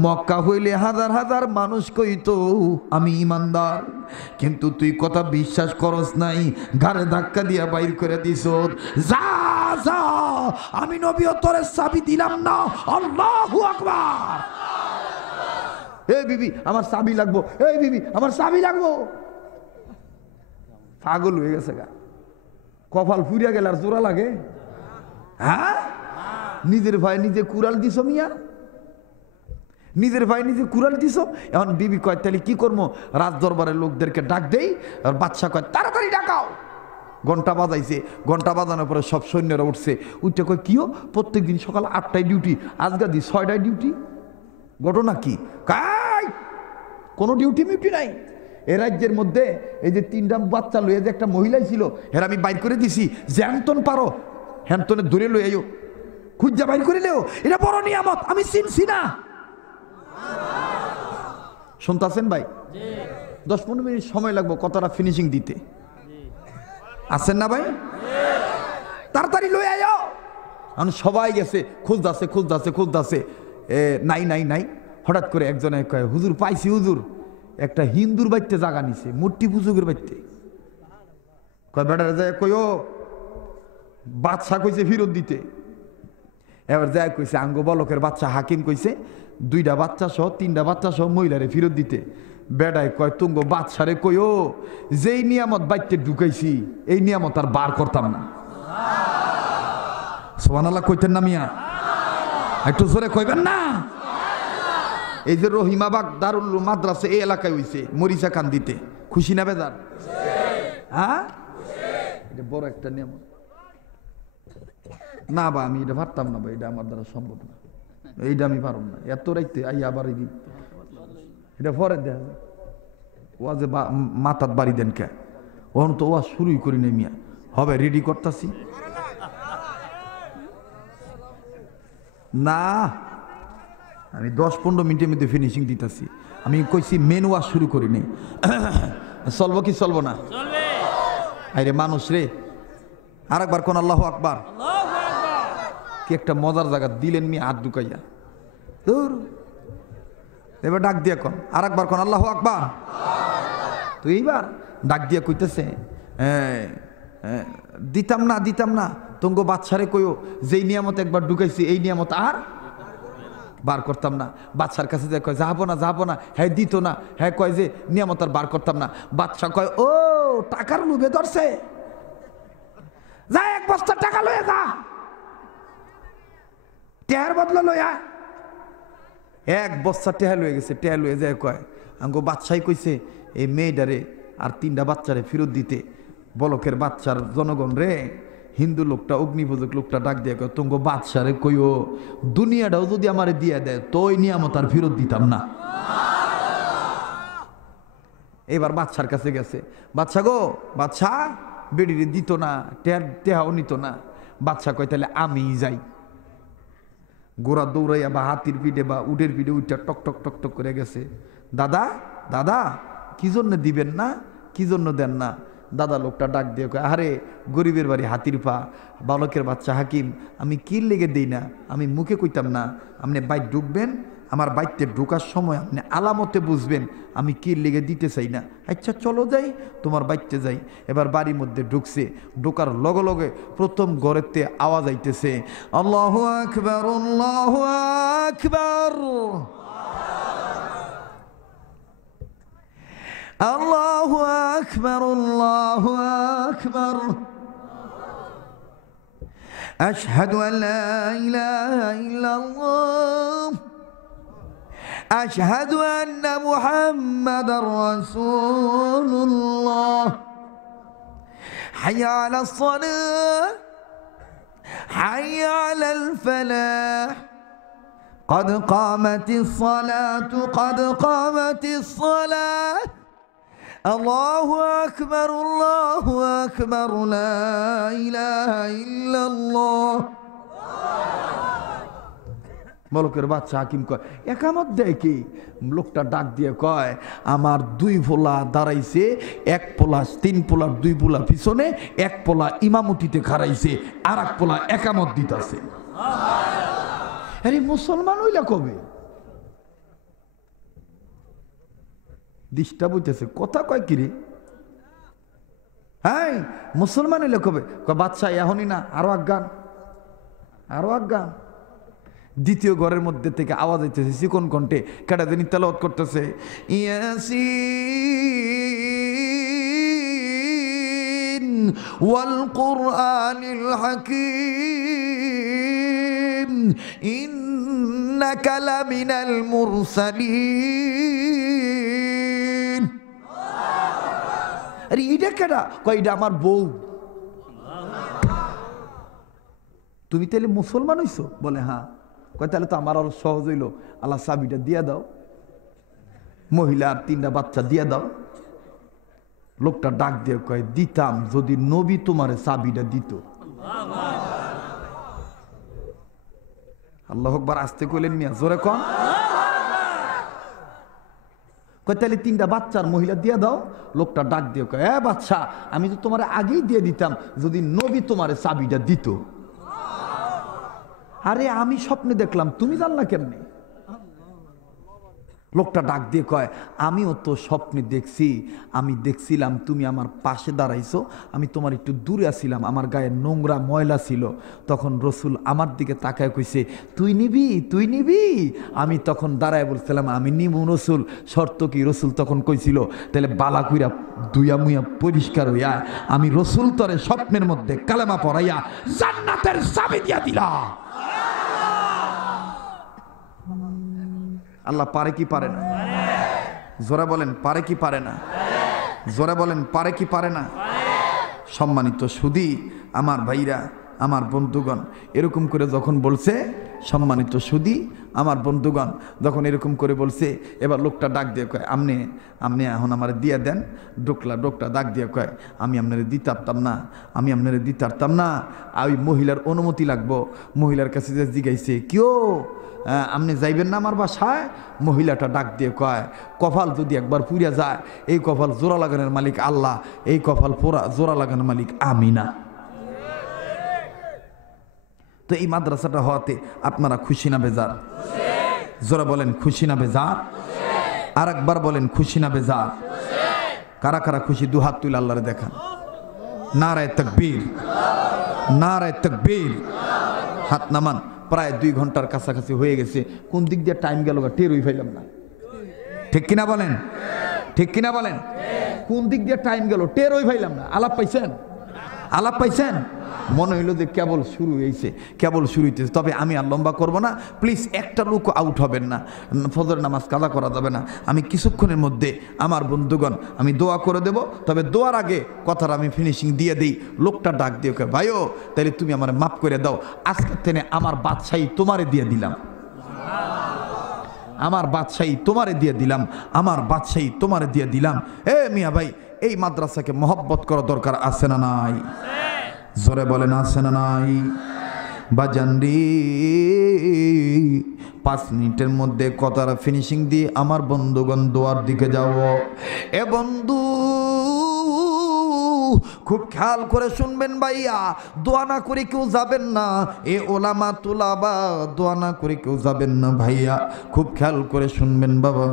মক্কা হইলে হাজার হাজার মানুষ কইতো আমি ইমানদার, কিন্তু তুই কথা বিশ্বাস করস নাই, ঘাড়ে ধাক্কা দিয়া বাইর করে দিস। যা যা, আমি নবীও তোরে চাবি দিলাম না। আল্লাহু আকবার। এই বিবি আমার চাবি লাগবো, এই বিবি আমার চাবি লাগবো। পাগল হয়ে গেছে গা, কপাল ফুরিয়া গেল আর জোড়া লাগে। হ্যাঁ, নিজের ভাই নিজে কুড়াল দিছ মিয়া, নিজের ভাই নিজে কুড়াল দিছ। এখন বিবি কয় তাহলে কি করবো, রাজ দরবারের লোকদেরকে ডাক দেই। আর বাদশা কয় তাড়াতাড়ি ডাকাও। ঘন্টা বাজাইছে, ঘন্টা বাজানোর পরে সব সৈন্যরা উঠছে। উঠতে কয় কিও, প্রত্যেক দিন সকাল 8টায় ডিউটি, আজকা দি 6টায় ডিউটি, ঘটনা কি? কাই কোনো ডিউটি মিউটি নাই। এ রাজ্যের মধ্যে এই যে 3টা বাচ্চা লইয়া যে একটা মহিলাই ছিল, এর আমি বাইর করে দিছি, যে হ্যান্তন পারো হ্যান্তনে ধরে লই আইও, খুঁজা বাইর করে লেও, এটা বড় নিয়ামত, আমি চিনছি না। শুনতেছেন ভাই? 10-15 মিনিট সময় লাগবো কথাটা ফিনিশিং দিতে, আছেন না ভাই? তাড়াতাড়ি লই আইও। আমি সবাই গেছে, খুঁজতাছে খুঁজতাছে খুঁজতাছে, নাই নাই নাই। হঠাৎ করে একজনে কয় হুজুর পাইছি হুজুর, একটা হিন্দুর বাড়িতে জায়গা নিছে, মূর্তি পুজোকের বাড়িতে। কয় বেটারা যায় কই, ও বাদশা কইছে ফেরত দিতে। এবার যায় কইছে আঙ্গ বলকের বাচ্চা হাকিম কইছে 2টা বাচ্চা সহ 3টা বাচ্চা সহ মহিলারে ফেরত দিতে। বেডায় কয় তুঙ্গ বাদশারে কইও, যেই নিয়ামত বাইতে ঢুকাইছি এই নিয়ামত আর বার করতাম না। সুবহানাল্লাহ কইতেন না মিয়া? একটু জোরে কইবেন না? এই যে রহিমাবাগ দারুল মাদ্রাসা এই এলাকায় হইছে, মরিচা খান দিতে, খুশি না বেজার? হ্যাঁ, এটা বড় একটা নিয়ামত না বা আমি এটা পারতাম না, এটা আমার দ্বারা সম্ভব না, এইটা আমি পারব না। এত রাইতে আই আবার এটা পরে দেখা যায়। ওয়াজে মাথাত বাড়ি দেন কে, ওখান তো ওয়াজ শুরুই করি নাই মিয়া, হবে রেডি করতেছি না, আমি 10-15 মিনিটের মধ্যে ফিনিশিং দিতেছি। আমি কইছি মেন ওয়াজ শুরু করি নাই। চলবো কি চলবো না? আরে মানুষ রে, আরেকবার কোন আল্লাহু আকবার। কি একটা মজার জায়গা দিলেন মি হাত ঢুকাইয়া, দূর। এবার ডাক দিয়া কোন, আরেকবার কোন আল্লাহু আকবার। তো এইবার ডাক দিয়া কইতেছে দিতাম না দিতাম না, তঙ্গ বাচ্চারে কইও যেই নিয়ামত একবার ঢুকাইছি এই নিয়ামত আর বার করতাম না। বাচ্চার কাছে যায় কয় যাবো না যাবো না, হ্যাঁ দিত না, হ্যাঁ কয় যে নিয়ামত আর বার করতাম না। বাচ্চা কয় ও টাকার লোভে ধরছে, যা 1 বস্তা টাকা লয়ে যা, টেহার বদলা লইয়া। 1 বস্তা টেহা লয়ে গেছে, টেহা লয়ে যায় কয় আঙ্গো বাচ্চাই কইছে এই মেয়েটারে আর 3টা বাচ্চারে ফেরত দিতে। বলকের বাচ্চার জনগণ রে, হিন্দু লোকটা অগ্নিপূজক লোকটা ডাক দিয়ে কয় তুঙ্গ বাদশারে কইও দুনিয়াটাও যদি আমারে দিয়ে দেয় তো ওই নিয়ামত আর ফেরত দিতাম না। এবার বাদশার কাছে গেছে, বাদশা গো বাদশা, বেডিরে দিত না, টেহাও নিত না। বাদশা কয় তাহলে আমি যাই। গোড়া দৌড়াইয়া বা হাতির পিঠে বা উটের পিঠে উঠটা টক টক টক টক করে গেছে। দাদা দাদা কি জন্য দিবেন না, কি জন্য দেন না? দাদা লোকটা ডাক দিয়ে কয় আরে গরিবের বাড়ি হাতির পা, বালকের বাচ্চা হাকিম, আমি কি লেগে দেই না, আমি মুখে কইতাম না, আপনি বাইক ঢুকবেন, আমার বাইকতে ঢোকার সময় আপনি আলামতে বুঝবেন আমি কি লেগে দিতে চাই না। আচ্ছা চলো যাই, তোমার বাইকতে যাই। এবার বাড়ির মধ্যে ঢুকছে, ঢোকার লগে লগে প্রথম ঘরেতে আওয়াজ আইতেছে আল্লাহু আকবার আল্লাহু আকবার আল্লাহু আকবার, আল্লাহু আকবার। আশহাদু আল্লা ইলাহা ইল্লাল্লাহ, আশহাদু আন্না মুহাম্মাদার রাসূলুল্লাহ। হাইয়া আলাস সালাহ, হাইয়া আলাল ফালাহ, قد قامت الصلاة قد قامت الصلاة، الله أكبر الله أكبر لا إله إلا الله। মলকের বাচ্চা হাকিম কয় একামত দেয় কি? লোকটা ডাক দিয়ে কয় আমার দুই পোলা দাঁড়াইছে, এক পোলা, তিন পোলার দুই পোলা পিছনে, এক পোলা ইমামতিতে খাড়াইছে, আর এক পোলা একামত দিতেছে। আরে মুসলমান হইলা কবে? ডিস্টার্ব হইতেছে, কথা কয় কিরে? হ্যাঁ, মুসলমান হইলা কবে? বাচ্চা এখনই না, আরো আজ্ঞান, আরো আজ্ঞান। দ্বিতীয় ঘরের মধ্যে থেকে আওয়াজ হইতেছে চিকন কণ্ঠে, কেটা দিন তেলাওয়াত করতেছে, ইয়াসিন ওয়াল কুরআনিল হাকীম ইন্নাকা লামিনাল মুরসালিন। আরে এইটা কেটা? কয় এটা আমার বউ। তুমি তাহলে মুসলমান হইছো? বলে হ্যাঁ। কয় তাহলে তো আমার আরো সহজ হইলো, আল্লাহ চাবিটা দিয়া দাও, মহিলা আর তিনটা বাচ্চা দিয়া দাও। লোকটা ডাক দিয়ে কয় দিতাম যদি নবী তোমারে চাবিটা দিত। আল্লাহু আকবার। আসতে কইলেন মিয়া, জোরে কন। কয় তাহলে তিনটা বাচ্চার মহিলা দিয়া দাও। লোকটা ডাক দিয়ে কয় এ বাচ্চা, আমি তো তোমারে আগেই দিয়ে দিতাম যদি নবী তোমারে চাবিটা দিত। আরে আমি স্বপ্নে দেখলাম, তুমি জানলা কেমনে? লোকটা ডাক দিয়ে কয় আমিও তো স্বপ্নে দেখছি, আমি দেখছিলাম তুমি আমার পাশে দাঁড়াইছো, আমি তোমার একটু দূরে আসছিলাম, আমার গায়ে নোংরা ময়লা ছিল, তখন রসুল আমার দিকে তাকায় কইছে তুই নিবি, তুই নিবি। আমি তখন দাঁড়ায় বলছিলাম আমি নিবো রসুল, শর্ত কি? রসুল তখন কইছিল তাহলে বালা কইরা দুইয়া মুইয়া পরিষ্কার হইয়া আমি রসুল তরে স্বপ্নের মধ্যে কালেমা পড়াইয়া জান্নাতের চাবি দিয়া দিলাম। আল্লাহ পারে কি পারে না? জোরে বলেন পারে কি পারে না? জোরে বলেন পারে কি পারে না? সম্মানিত সুধী আমার ভাইরা, আমার বন্ধুগণ, এরকম করে যখন বলছে, সম্মানিত সুধী আমার বন্ধুগণ যখন এরকম করে বলছে, এবার লোকটা ডাক দিয়ে কয় আপনি এখন আমার দিয়ে দেন। লোকটা ডাক দিয়ে কয় আমি আপনারে দিতে পারতাম না, আমি আপনারে দিতে পারতাম না, ওই মহিলার অনুমতি লাগবো। মহিলার কাছে যে জিগাইছে কেউ আপনি যাইবেন না আমার বাসায়? মহিলাটা ডাক দিয়ে কয় কপাল যদি একবার পুড়িয়া যায়, এই কপাল জোড়া লাগানোর মালিক আল্লাহ, এই কপাল জোড়া লাগানোর মালিক আমি না। তো এই মাদ্রাসাটা হওয়াতে আপনারা খুশি না বেজার? জোরা বলেন খুশি না বেজার? আর একবার বলেন খুশি না বেজার? কারা কারা খুশি? দু হাত তুলে আল্লাহরে দেখান। নারায়ে তাকবীর, নারায়ে তাকবীর। হাত নামান। প্রায় 2 ঘন্টার কাছাকাছি হয়ে গেছে, কোন দিক দিয়ে টাইম গেল টেরই পাইলাম না। ঠিক কিনা বলেন? ঠিক কিনা বলেন? কোন দিক দিয়ে টাইম গেল টেরই পাইলাম না। আলাপ পাইছেন? আলাপ পাইছেন? মনে হইল যে কেবল শুরু হয়েছে, কেবল শুরু হইতেছে। তবে আমি আর লম্বা করবো না, প্লিজ একটা লোক আউট হবেন না, ফজর নামাজ কাজা করা যাবে না। আমি কিছুক্ষণের মধ্যে আমার বন্ধুগণ আমি দোয়া করে দেব, তবে দোয়ার আগে কথাটা আমি ফিনিশিং দিয়ে দিই। লোকটা ডাক দিয়ে ওকে ভাইও তাহলে তুমি আমার মাফ করে দাও, আজকের থেকে আমার বাদশাহী তোমারে দিয়ে দিলাম, আমার বাদশাহী তোমারে দিয়ে দিলাম, আমার বাদশাহী তোমারে দিয়ে দিলাম। এ মিয়া ভাই, এই মাদ্রাসাকে মহব্বত করা দরকার আছে না নাই? জোরে বলেন আছে না নাই? বাজানরি 5 মিনিটের মধ্যে কথাটা ফিনিশিং দিয়ে আমার বন্ধুগণ দোয়ার দিকে যাও। এ বন্ধু খুব খেয়াল করে শুনবেন ভাইয়া, দোয়া না করে কেউ যাবেন না। এ ওলামা তুলাবা দোয়া না করে কেউ যাবেন না ভাইয়া, খুব খেয়াল করে শুনবেন বাবা,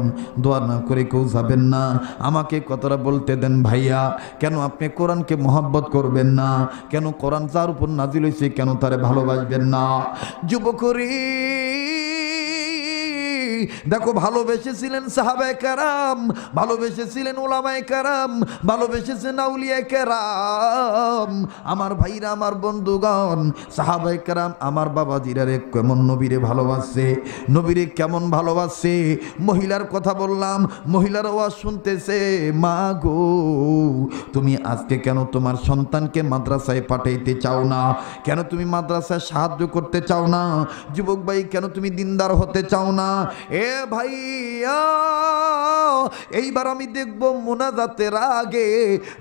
দোয়া না করে কেউ যাবেন না। আমাকে কথাটা বলতে দেন ভাইয়া, কেন আপনি কোরআনকে মহব্বত করবেন না? কেন কোরআন যার উপর নাজিল হয়েছে কেন তারে ভালোবাসবেন না? যুবকরি দেখো ভালোবেসেছিলেন সাহাবায়ে কেরাম, ভালোবেসেছিলেন ওলামায়ে কেরাম, ভালোবেসেছেন আউলিয়ায়ে কেরাম। আমার ভাইরা, আমার বন্ধুগণ, সাহাবায়ে কেরাম আমার বাবাজিরা রে কেমন নবীরে ভালোবাসে, নবীরে কেমন ভালোবাসে। মহিলার কথা বললাম, মহিলার আওয়াজ শুনতেছে, মা গো তুমি আজকে কেন তোমার সন্তানকে মাদ্রাসায় পাঠাইতে চাও না? কেন তুমি মাদ্রাসায় সাহায্য করতে চাও না? যুবক ভাই, কেন তুমি দিনদার হতে চাও না? এ ভাইয়া, এইবার আমি দেখব মুনাজাতের আগে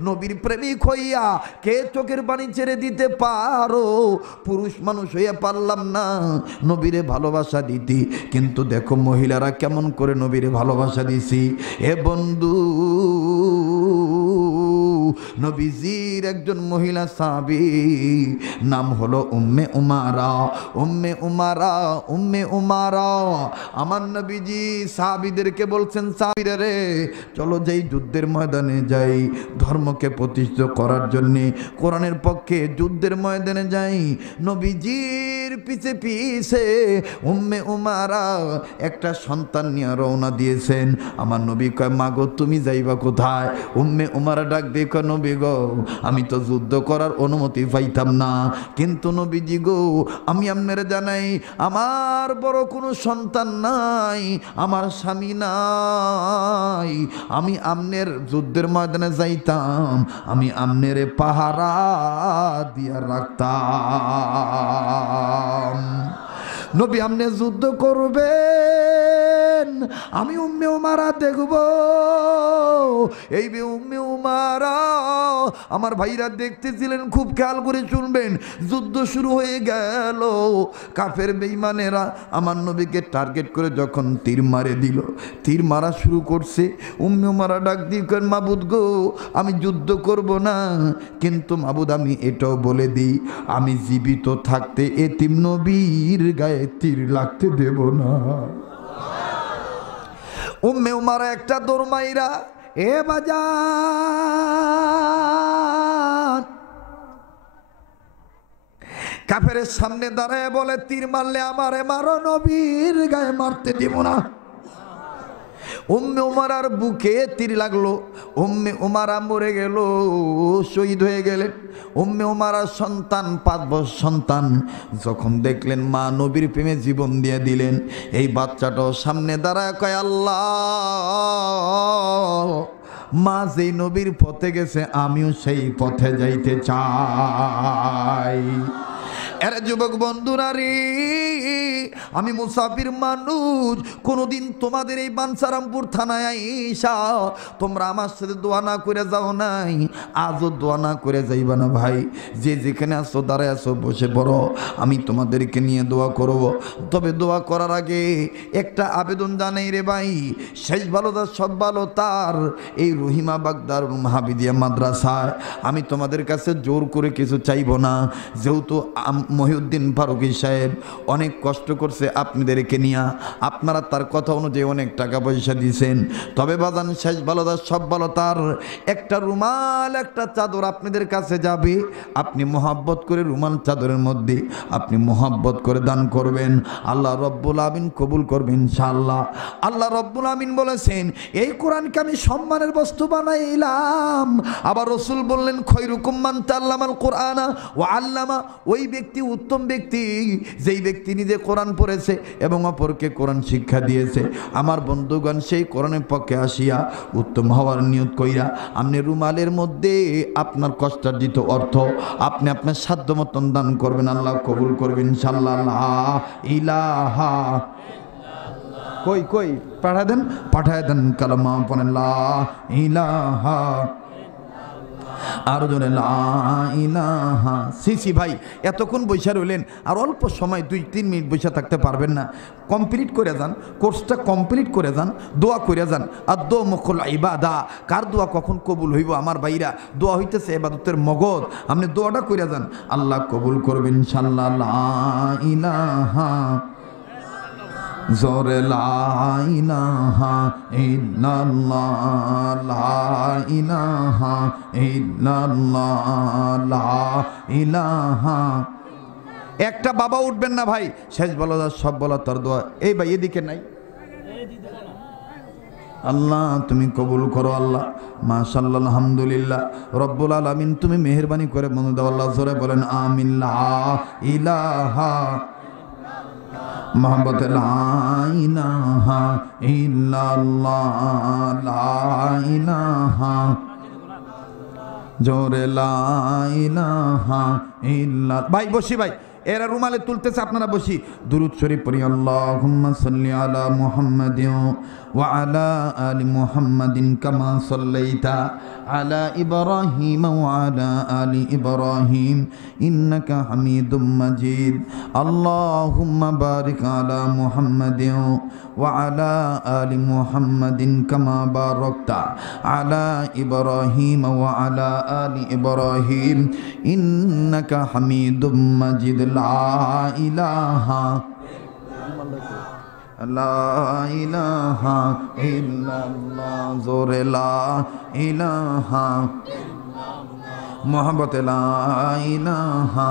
নবীর প্রেমিক হইয়া কে চোখের পানি ছেড়ে দিতে পারো। পুরুষ মানুষ হইয়া পারলাম না নবীরে ভালোবাসা দিতি, কিন্তু দেখো মহিলারা কেমন করে নবীরে ভালোবাসা দিছি। এ বন্ধু, নবীজির একজন মহিলা সাহাবী, নাম হলো উম্মে উমারা। উম্মে উমারা, উম্মে উমারা। আমার নবীজি সাহাবীদেরকে বলছেন, সাহাবীরা রে চলো যাই যুদ্ধের ময়দানে যাই, ধর্মকে প্রতিষ্ঠিত করার জন্যে, কোরআনের পক্ষে যুদ্ধের ময়দানে যাই। নবীজির পিছে পিছে উম্মে উমারা একটা সন্তান নিয়ে রওনা দিয়েছেন। আমার নবী কয়, মাগো তুমি যাইবা কোথায়? উম্মে উমারা ডাক দিয়ে কয়, নবী গো আমি তো যুদ্ধ করার অনুমতি পাইতাম না, কিন্তু নবীজি গো আমি আপনার জানাই আমার বড় কোনো সন্তান নাই, আমার স্বামী নাই, আমি আমনের যুদ্ধের ময়দানে যাইতাম, আমি আমনের পাহারা দিয়া রাখতাম। নবী আমনে যুদ্ধ করবেন, আমি উম্মে উমারা দেখব। এই বে উম্মে উমারা আমার ভাইরা দেখতেছিলেন, খুব খেয়াল করে শুনবেন। যুদ্ধ শুরু হয়ে গেল, কাফের বেঈমানেরা আমার নবীকে টার্গেট করে যখন তীর মারে দিল, তীর মারা শুরু করছে। উম্মে উমারা ডাক দিয়ে কেন, মাবুদ গো আমি যুদ্ধ করব না, কিন্তু মাবুদ আমি এটাও বলে দিই, আমি জীবিত থাকতে এতিম নবীর গায়ে তীর লাগতে দেব না। উম্মে উমারা একটা দৌড় মাইরা, এ বাজার, কাফের সামনে দাঁড়ায় বলে, তীর মারলে আমারে মারো, নবীর গায়ে মারতে দিব না। উম্মে উমারার বুকে তীর লাগলো, উম্মে উমারা মরে গেল, শহীদ হয়ে গেলেন। উম্মে উমারার সন্তান, 5 বছর সন্তান, যখন দেখলেন মা নবীর প্রেমে জীবন দিয়ে দিলেন, এই বাচ্চাটাও সামনে দাঁড়ায় কয়, আল্লাহ মা যেই নবীর পথে গেছে আমিও সেই পথে যাইতে চাই। এরে যুবক বন্ধুরা রে, আমি মুসাফির মানুষ, কোনোদিন তোমাদের এই বাঞ্ছারামপুর থানায় আইসা তোমরা আমার সাথে দোয়া না করে যাও নাই, আজও দোয়া না করে যাইবা না ভাই। যে যেখানে আসো দাঁড়ায় আসো, বসে পড়ো, আমি তোমাদেরকে নিয়ে দোয়া করব। তবে দোয়া করার আগে একটা আবেদন জানাই রে ভাই, শেষ ভালো তার সব ভালো তার, এই রহিমা বাগদার মাহাবিদিয়া মাদ্রাসায় আমি তোমাদের কাছে জোর করে কিছু চাইব না, যেহেতু মহিউদ্দিন ফারুকী সাহেব অনেক কষ্ট করছে আপনাদেরকে নিয়ে, আপনারা তার কথা অনুযায়ী অনেক টাকা পয়সা দিয়েছেন। তবে বাজান শেষ ভালো তার সব ভালো তার, একটা রুমাল একটা চাদর আপনাদের কাছে যাবে, আপনি মোহাব্বত করে রুমাল চাদরের মধ্যে আপনি মোহাব্বত করে দান করবেন, আল্লাহ রব্বুল আমিন কবুল করবেন ইনশাআল্লাহ। আল্লাহ রব্বুল আমিন বলেছেন, এই কোরআনকে আমি সম্মানের বস্তু বানাইলাম। আবার রসুল বললেন, খৈরুকুম মান তাআল্লামাল কোরআনা ওয়া আল্লামা, ওই ব্যক্তি উত্তম ব্যক্তি যেই ব্যক্তি নিজে কোরআন পড়েছে এবং অপরকে কোরআন শিক্ষা দিয়েছে। আমার বন্ধুগণ, সেই কোরআনের পক্ষে আসিয়া উত্তম হওয়ার নিয়ত কইরা আপনি রুমালের মধ্যে আপনার কষ্টার্জিত অর্থ আপনি আপনার সাধ্য মতন দান করবেন, আল্লাহ কবুল করবেন ইনশাআল্লাহ। লা ইলাহা, কই কই পাঠায় দেন কালামা পড়েন, লা ইলাহা, আর জোরে লা ইলাহা। সিসি ভাই এতক্ষণ বৈশা রইলেন, আর অল্প সময় 2-3 মিনিট বৈশা থাকতে পারবেন না? কমপ্লিট করে যান, কোর্সটা কমপ্লিট করে যান, দোয়া করে যান। আর দোয়া মুখল ইবাদা, কার দোয়া কখন কবুল হইব আমার ভাইরা, দোয়া হইতেছে ইবাদতের মগজ, আপনি দোয়াটা করে যান, আল্লাহ কবুল করবেন ইনশাআল্লাহ। লা ইলাহা, জোরে লা ইলাহা ইল্লাল্লাহ, লা ইলাহা ইল্লাল্লাহ, লা ইলাহা। একটা বাবা উঠবেন না ভাই, শেষ বলা সব বলা তোর দোয়া। এই ভাই এদিকে নাই, আল্লাহ তুমি কবুল করো আল্লাহ। মাশাআল্লাহ, আলহামদুলিল্লাহ, রব্বুল আলামিন তুমি মেহেরবানি করে মনে দাও আল্লাহ। জোরে বলেন আমিন। লা ইলাহা মোহাম্মদ, লা ইলাহা ইল্লাল্লাহ, লা ইলাহা, জোরে লা ইলাহা ইল্লা। ভাই বসি, ভাই এরা রুমালে তুলতেছে, আপনারা বসি। দুরূদ শরীফ পড়ি। আল্লাহুম্মা সাল্লি আলা মুহাম্মাদিন ওয়া আলা আলি মুহাম্মাদিন কামা সাল্লাইতা আলা ইব্রাহিম ওয়া আলা আলি ইব্রাহিম ইন্নাকা হামিদুম মাজিদ। আল্লাহুম্মা বারিক আলা মুহাম্মাদিন ওয়া আলা আলি মুহাম্মাদিন কামা বারাকতা আলা ইব্রাহিম ওয়া আলা আলি ইব্রাহিম ইন্নাকা হামিদুম মাজিদ। লা ইলাহা ইল্লাল্লাহ, জোরে লা ইলাহা মোহাম্মদ, লা ইলাহা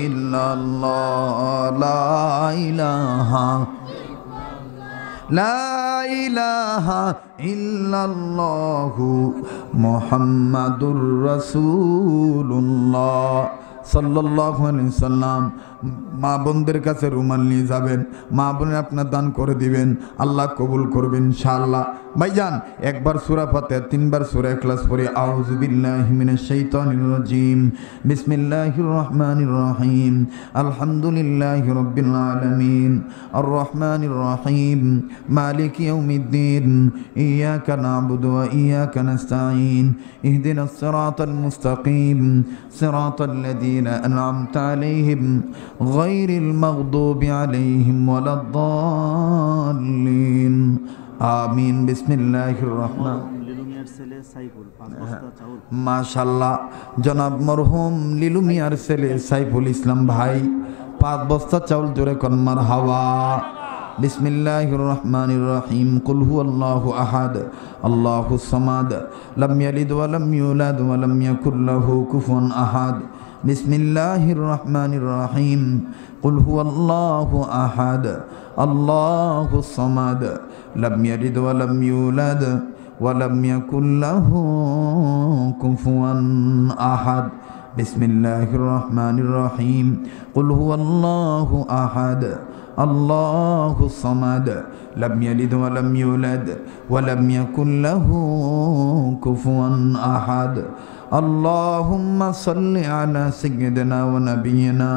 ইল্লাল্লাহ, লা ইলাহা, লা ইলাহা ইল্লাল্লাহু মুহাম্মাদুর রাসূলুল্লাহ সাল্লাল্লাহু আলাইহি সাল্লাম। মা বোনদের কাছে রুমাল নিয়ে যাবেন, মা বোনের আপনার দান করে দিবেন, আল্লাহ কবুল করবেন ইনশাআল্লাহ। ভাইজান একবার সূরা ফাতিহা, তিনবার সূরা ইখলাস পড়ি। আউযু বিল্লাহি মিনাশ শাইতানির রাজীম, বিসমিল্লাহির রহমানির রহিম, আলহামদুলিল্লাহি রাব্বিল আলামিন, আর রহমানির রহিম, মালিকি ইয়াউমিদ্দিন, ইয়াকা না'বুদু ওয়া ইয়াকা নাস্তাঈন, ইহদিনাস সিরাতাল মুস্তাকিম, সিরাতাল লাযীনা আন'আমতা আলাইহিম গায়রিল মাগদুবি আলাইহিম ওয়ালাদ-দাল্লিন। আমিন। বিসমিল্লাহির রহমান। মাশাআল্লাহ, জনাব মরহুম লিলু মিয়ার ছেলে সাইফুল ইসলাম ভাই 5 বস্তা চাউল, জোরে কোন মারহাবা। বিসমিল্লাহির রহমানির রহিম। কুল হুয়াল্লাহু আহাদ, আল্লাহুস সামাদ, লাম ইয়ালিদ ওয়া লাম ইউলাদ ওয়া লাম ইয়াকুল লাহু কুফুয়ান আহাদ। বিসমিল্লাহির রহমানির রহিম। কুল হুয়াল্লাহু আহাদ, আল্লাহুস সামাদ, লাম ইয়ালিদ ওয়া লাম ইউলাদ ওয়া লাম ইয়াকুল লাহু কুফুয়ান আহাদ। বিসমিল্লাহির রহমানির রহিম। কুল হুয়াল্লাহু আহাদ, আল্লাহুস সামাদ, লাম ইয়ালিদ ওয়া লাম ইউলাদ ওয়া লাম ইয়াকুল লাহু কুফুয়ান আহাদ। আল্লাহুম্মা সাল্লি আলা সাইয়্যিদিনা ওয়া নাবিয়িনা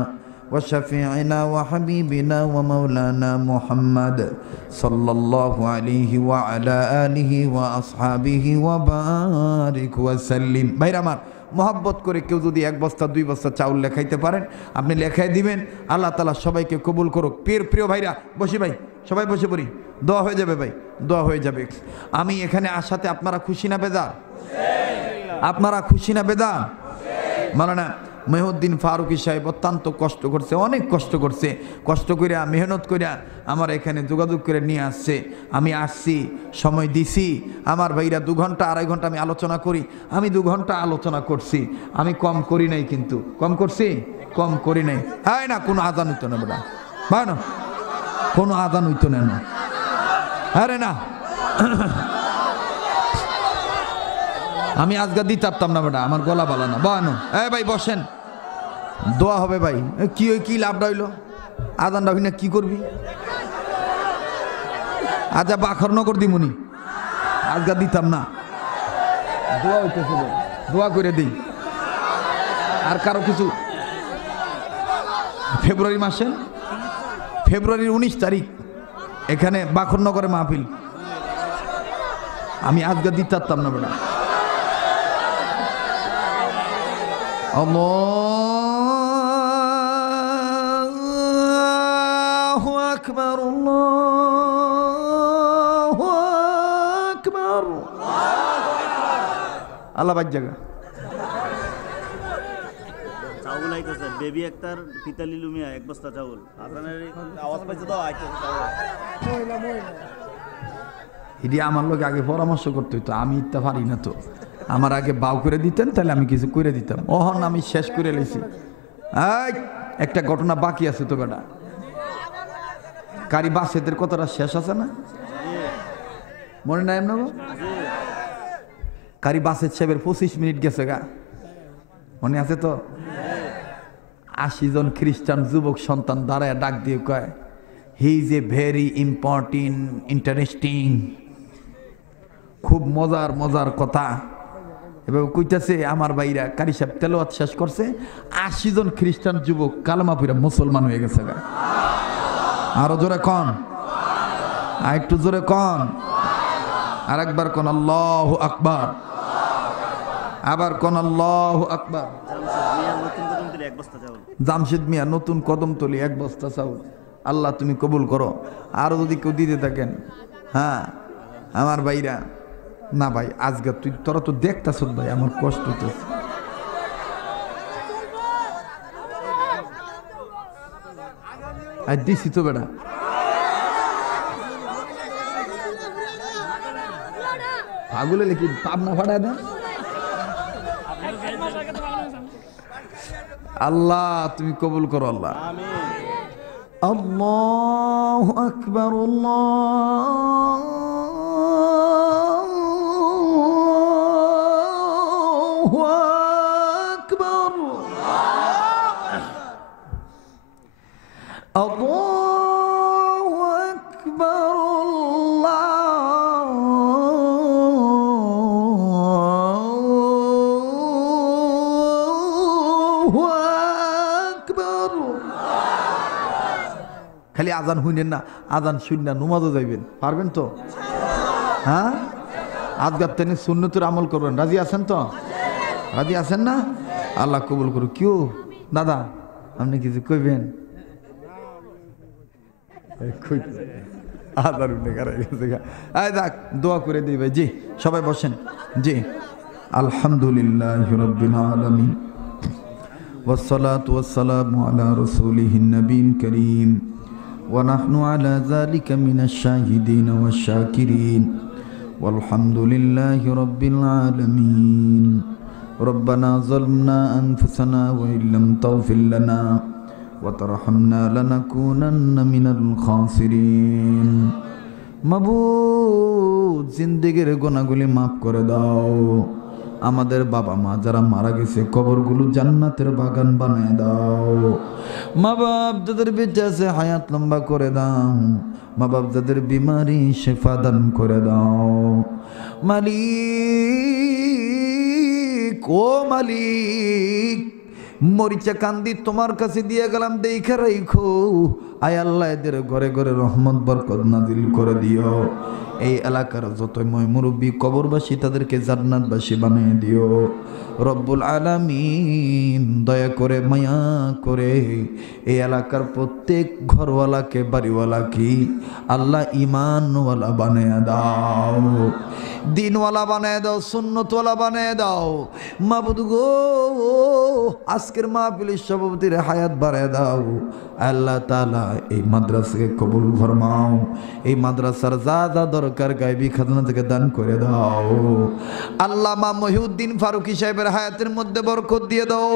ওয়া শাফিঈনা ওয়া হাবিবিনা ওয়া মাওলানা মুহাম্মদ সাল্লাল্লাহু আলাইহি ওয়া আলা আলিহি ওয়া আসহাবিহি ওয়া বারিক ওয়া সাল্লিম। ভাইরা আমার, মহব্বত করে কেউ যদি 1 বস্তা 2 বস্তা চাউল লেখাইতে পারেন, আপনি লেখাই দিবেন। আল্লাহ তাআলা সবাইকে কবুল করুক। প্রিয় ভাইরা বসি, ভাই সবাই বসে পড়ি, দোয়া হয়ে যাবে ভাই, দোয়া হয়ে যাবে। আমি এখানে আসাতে আপনারা খুশি না বেজার? আপনারা খুশি না বেজার? মাওলানা মহিউদ্দিন ফারুকী সাহেব অত্যন্ত কষ্ট করছে, অনেক কষ্ট করছে, কষ্ট করিয়া মেহনত করিয়া আমার এখানে যোগাযোগ করে নিয়ে আসছে। আমি আসছি, সময় দিছি। আমার ভাইরা 2 ঘন্টা 2.5 ঘন্টা আমি আলোচনা করি, আমি 2 ঘন্টা আলোচনা করছি। আমি কম করি নাই, কিন্তু কম করছি, কম করি নাই। হ্যাঁ না, কোনো আজান হইতো না বেটা, ভাই না, কোনো আজান হইতো না। আরে না, আমি আজকে দিতে পারতাম না বেটা, আমার গলা বালা না। বানো ভাই বসেন, দোয়া হবে ভাই। কি লাভটা হইলো? আজানটা হই না, কি করবি? আচ্ছা বাখরনগর দিমুনি, আজকে দিতাম না। দোয়া হইতেছে, দোয়া করে দিই। আর কারো কিছু? ফেব্রুয়ারি মাসে, ফেব্রুয়ারির 19 তারিখ এখানে বাখরনগরে মাহফিল। আমি আজকে দিতে পারতাম না বেটা। আল্লাহু আকবার, আল্লাহু আকবার। আল্লাহ বাদ জায়গা চাউল আইতেছে, বেবি একটার পিতা লিলু মিয়া 1 বস্তা চাউল। আপনার আওয়াজ পাইছে তো আইতেছে চাউল। এটি আমার লোক আগে পরামর্শ করতে হইতো, আমি ইত্যা পারি না তো। আমার আগে বাউ করে দিতেন, তাহলে আমি কিছু করে দিতাম। ওহন আমি শেষ করে লেছি। একটা ঘটনা বাকি আছে তো বেটা। কারি বাসেদের কথাটা শেষ আছে না? মনে নাই না গো? কারি বাসের সাহেবের 25 মিনিট গেছে গা, মনে আছে তো? 80 জন খ্রিস্টান যুবক সন্তান দাঁড়ায় ডাক দিয়ে কয়, he is a very important interesting, খুব মজার মজার কথা এভাবে কইতাছে। আমার ভাইরা কারি সাহেব তেলাওয়াত শেষ করছে, 80 জন খ্রিস্টান যুবক কালেমা পড়ে মুসলমান হয়ে গেছে গা। আরো জোরে কন, আর একটু জোরে কন, আর একবার কন আল্লাহু আকবার, আবার কন আল্লাহু আকবার। জামশেদ মিয়া নতুন কদমতলি 1 বস্তা চাউল, আল্লাহ তুমি কবুল করো। আরো যদি কেউ দিতে থাকেন, হ্যাঁ আমার ভাইরা। না ভাই আজকে তোরা তো দেখতাছ ভাই, আমার কষ্ট হইতেছে। আর দিছি তো বেটা, পাগলে লিখি পাবনা ফাটায় দেন। আল্লাহ তুমি কবুল করো আল্লাহ। আল্লাহু আকবার, আল্লাহু আকবার, আল্লাহু আকবার, আল্লাহু আকবার। খালি আজান শুনেন না, আজান শুন না নমাজও যাইবেন, পারবেন তো? হ্যাঁ আজগার তেনে সুন্নতের আমল করবেন, রাজি আছেন তো? রাজি আছেন না? আল্লাহ কবুল করুক। কেউ দাদা আপনি কিছু কইবেন? আজান উঠে গাড়াই গেছে গা। আয় দেখ দোয়া করে দিবে। জি সবাই বসেন। জি আলহামদুলিল্লাহি রাব্বিল আলামিন والصلاة والسلام على رسوله النبي الكريم ونحن على ذلك من الشاهدين والشاكرين والحمد لله رب العالمين ربنا ظلمنا أنفسنا وإن لم تغفر لنا وترحمنا لنكونن من الخاسرين মাবুদ জিন্দেগির গুনাহগুলি মাফ করে দাও। আমাদের বাবা মা যারা মারা গেছে কবরগুলো জান্নাতের বাগান বানায় দাও। মা বাপ যাদের বেঁচে আছে হায়াত লম্বা করে দাও। মা বাপ যাদের বিমারি শেফা দান করে দাও। মালিক ও মালিক, মরিচা কান্দি তোমার কাছে দিয়ে গেলাম, দেখে রাখো। আয় আল্লাহ এদের ঘরে ঘরে রহমত বরকত নাজিল করে দিও। এই এলাকার যত মুরব্বী কবরবাসী তাদেরকে জান্নাতবাসী বানিয়ে দিও রব্বুল আলামিন। দয়া করে মায়া করে এই এলাকার প্রত্যেক ঘরওয়ালাকে বাড়িওয়ালাকে আল্লাহ ইমানওয়ালা বানিয়ে দাও, দিনওয়ালা বানিয়ে দাও, সুন্নতওয়ালা বানিয়ে দাও। মাবুদ গো আজকের মাহফিলের সভাপতির হায়াত বাড়ায় দাও। আল্লাহ তাআলা এই মাদ্রাসাকে কবুল ফরমাও। এই মাদ্রাসার যা যা দরকার গায়বী খাজনা থেকে দান করে দাও। আল্লামা মহিউদ্দিন ফারুকী সাহেবের হায়াতের মধ্যে বরকত দিয়ে দাও।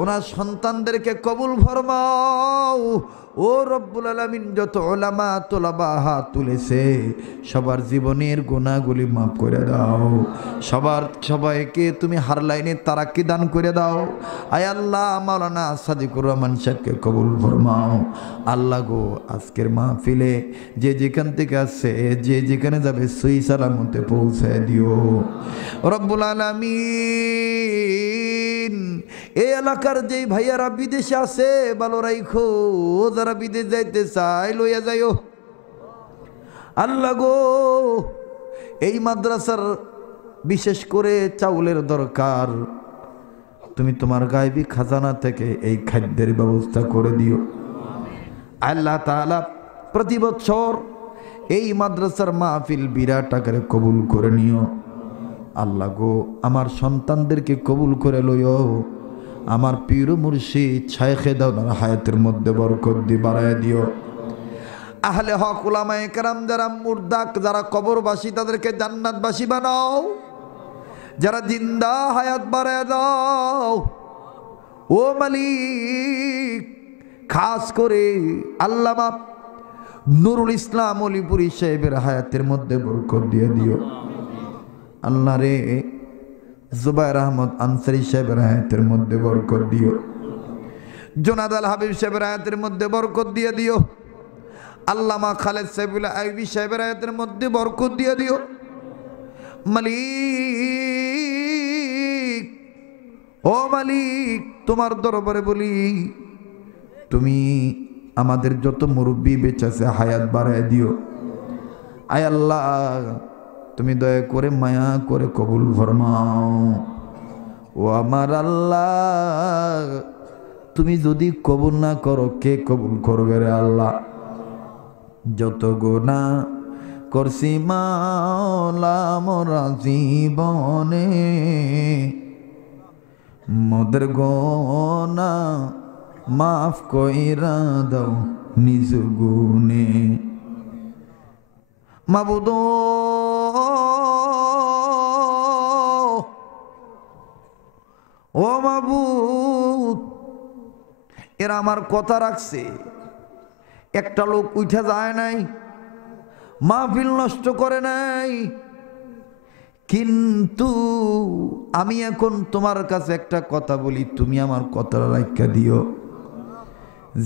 ওনার সন্তানদেরকে কবুল ফরমাও। ও রব্বুল আলামিন, যত উলামা তোলাবা হাত তুলেছে সবার জীবনের গুনাহগুলি মাফ করে দাও। সবাইকে তুমি হার লাইনে তারাক্কি দান করে দাও। আয় আল্লাহ মাওলানা সাদিকুর রহমান সাহেবকে কবুল ফরমাও। আল্লাহ গো আজকের মাহফিলে যে যেখান থেকে আসছে যে যেখানে যাবে সহি সালামতে পৌঁছে দিও রব্বুল আলামিন। এই এলাকার যেই ভাইয়ারা বিদেশে আছে ভালো রাইখো, যারা বিদেশ যাইতে চাই লইয়া যাইও। আল্লাহ গো এই মাদ্রাসার বিশেষ করে চাউলের দরকার, তুমি তোমার গায়বী খাজানা থেকে এই খাদ্যের ব্যবস্থা করে দিও। আল্লাহ তাআলা প্রতি বছর এই মাদ্রাসার মাহফিল বিরাট আকারে কবুল করে নিও। আল্লাহ গো আমার সন্তানদেরকে কবুল করে লইও। আমার পীর মুর্শিদ শায়েখে দাওলার হায়াতের মধ্যে বরকত দিয়ে বাড়ায় দিও। আহলে হক উলামায়ে কেরাম যারা মুর্দা, যারা কবরবাসী তাদেরকে জান্নাতবাসী বানাও। যারা জিন্দা হায়াত বাড়ায় দাও। ও মালিক খাস করে আল্লামা নুরুল ইসলাম অলিপুরি সাহেবের হায়াতের মধ্যে বরকত দিয়ে দিও আল্লাহ রে। জুবায়ের আহমদ আনসারী সাহেবের হায়াতের মধ্যে বরকত দিও। জোনাদ আল হাবিব সাহেবের হায়াতের মধ্যে বরকত দিয়ে দিও। আল্লামা খালেদ সাহেবুল্লাহ আইবি সাহেবের হায়াতের মধ্যে বরকত দিয়ে দিও। মালিক, ও মালিক, তোমার দরবারে বলি, তুমি আমাদের যত মুরব্বী বেঁচে আছে হায়াত বাড়ায় দিও। আয় আল্লাহ, তুমি দয়া করে মায়া করে কবুল ফরমাও। ও আমার আল্লাহ, তুমি যদি কবুল না করো কে কবুল করবে রে আল্লাহ? যত গুনাহ করছি মাওলা মোরা জীবনে, মোদের গুনাহ মাফ কইরা দাও নিজ গুণে। মাবুদ, ও মাবুদ, এরা আমার কথা রাখছে, একটা লোক উঠে যায় নাই, মাহফিল নষ্ট করে নাই, কিন্তু আমি এখন তোমার কাছে একটা কথা বলি, তুমি আমার কথা রাখা দিও।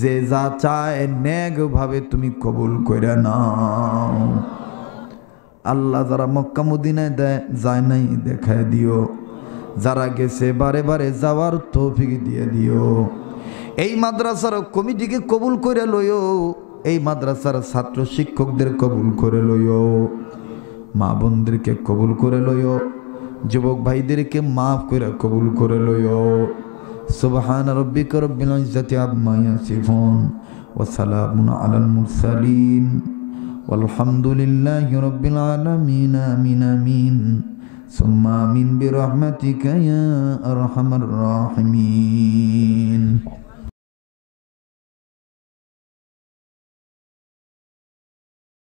যে যা চায় নেক ভাবে তুমি কবুল কইরা নাও। আল্লাহ যারা মক্কা মদিনায় যায় নাই দেখায় দিও, যারা গেছে বারে বারে যাওয়ার তৌফিক দিয়ে দিও। এই মাদ্রাসার কমিটিকে কবুল করে লইও, এই মাদ্রাসার ছাত্র শিক্ষকদের কবুল করে লইও, মা বোনদেরকে কবুল করে লইও, যুবক ভাইদেরকে মাফ করে কবুল করে লইও। সুবহান রাব্বিকা রব্বিল ইজ্জাতি আম্মা ইয়াসিফুন ওয়া সালামুন আলাল মুরসালিন ওয়ালহামদুলিল্লাহি রাব্বিল আলামিন। আমিন আমিন সুম্মা আমিন বিরহমাতিকা ইয়া আরহামার রাহিমিন।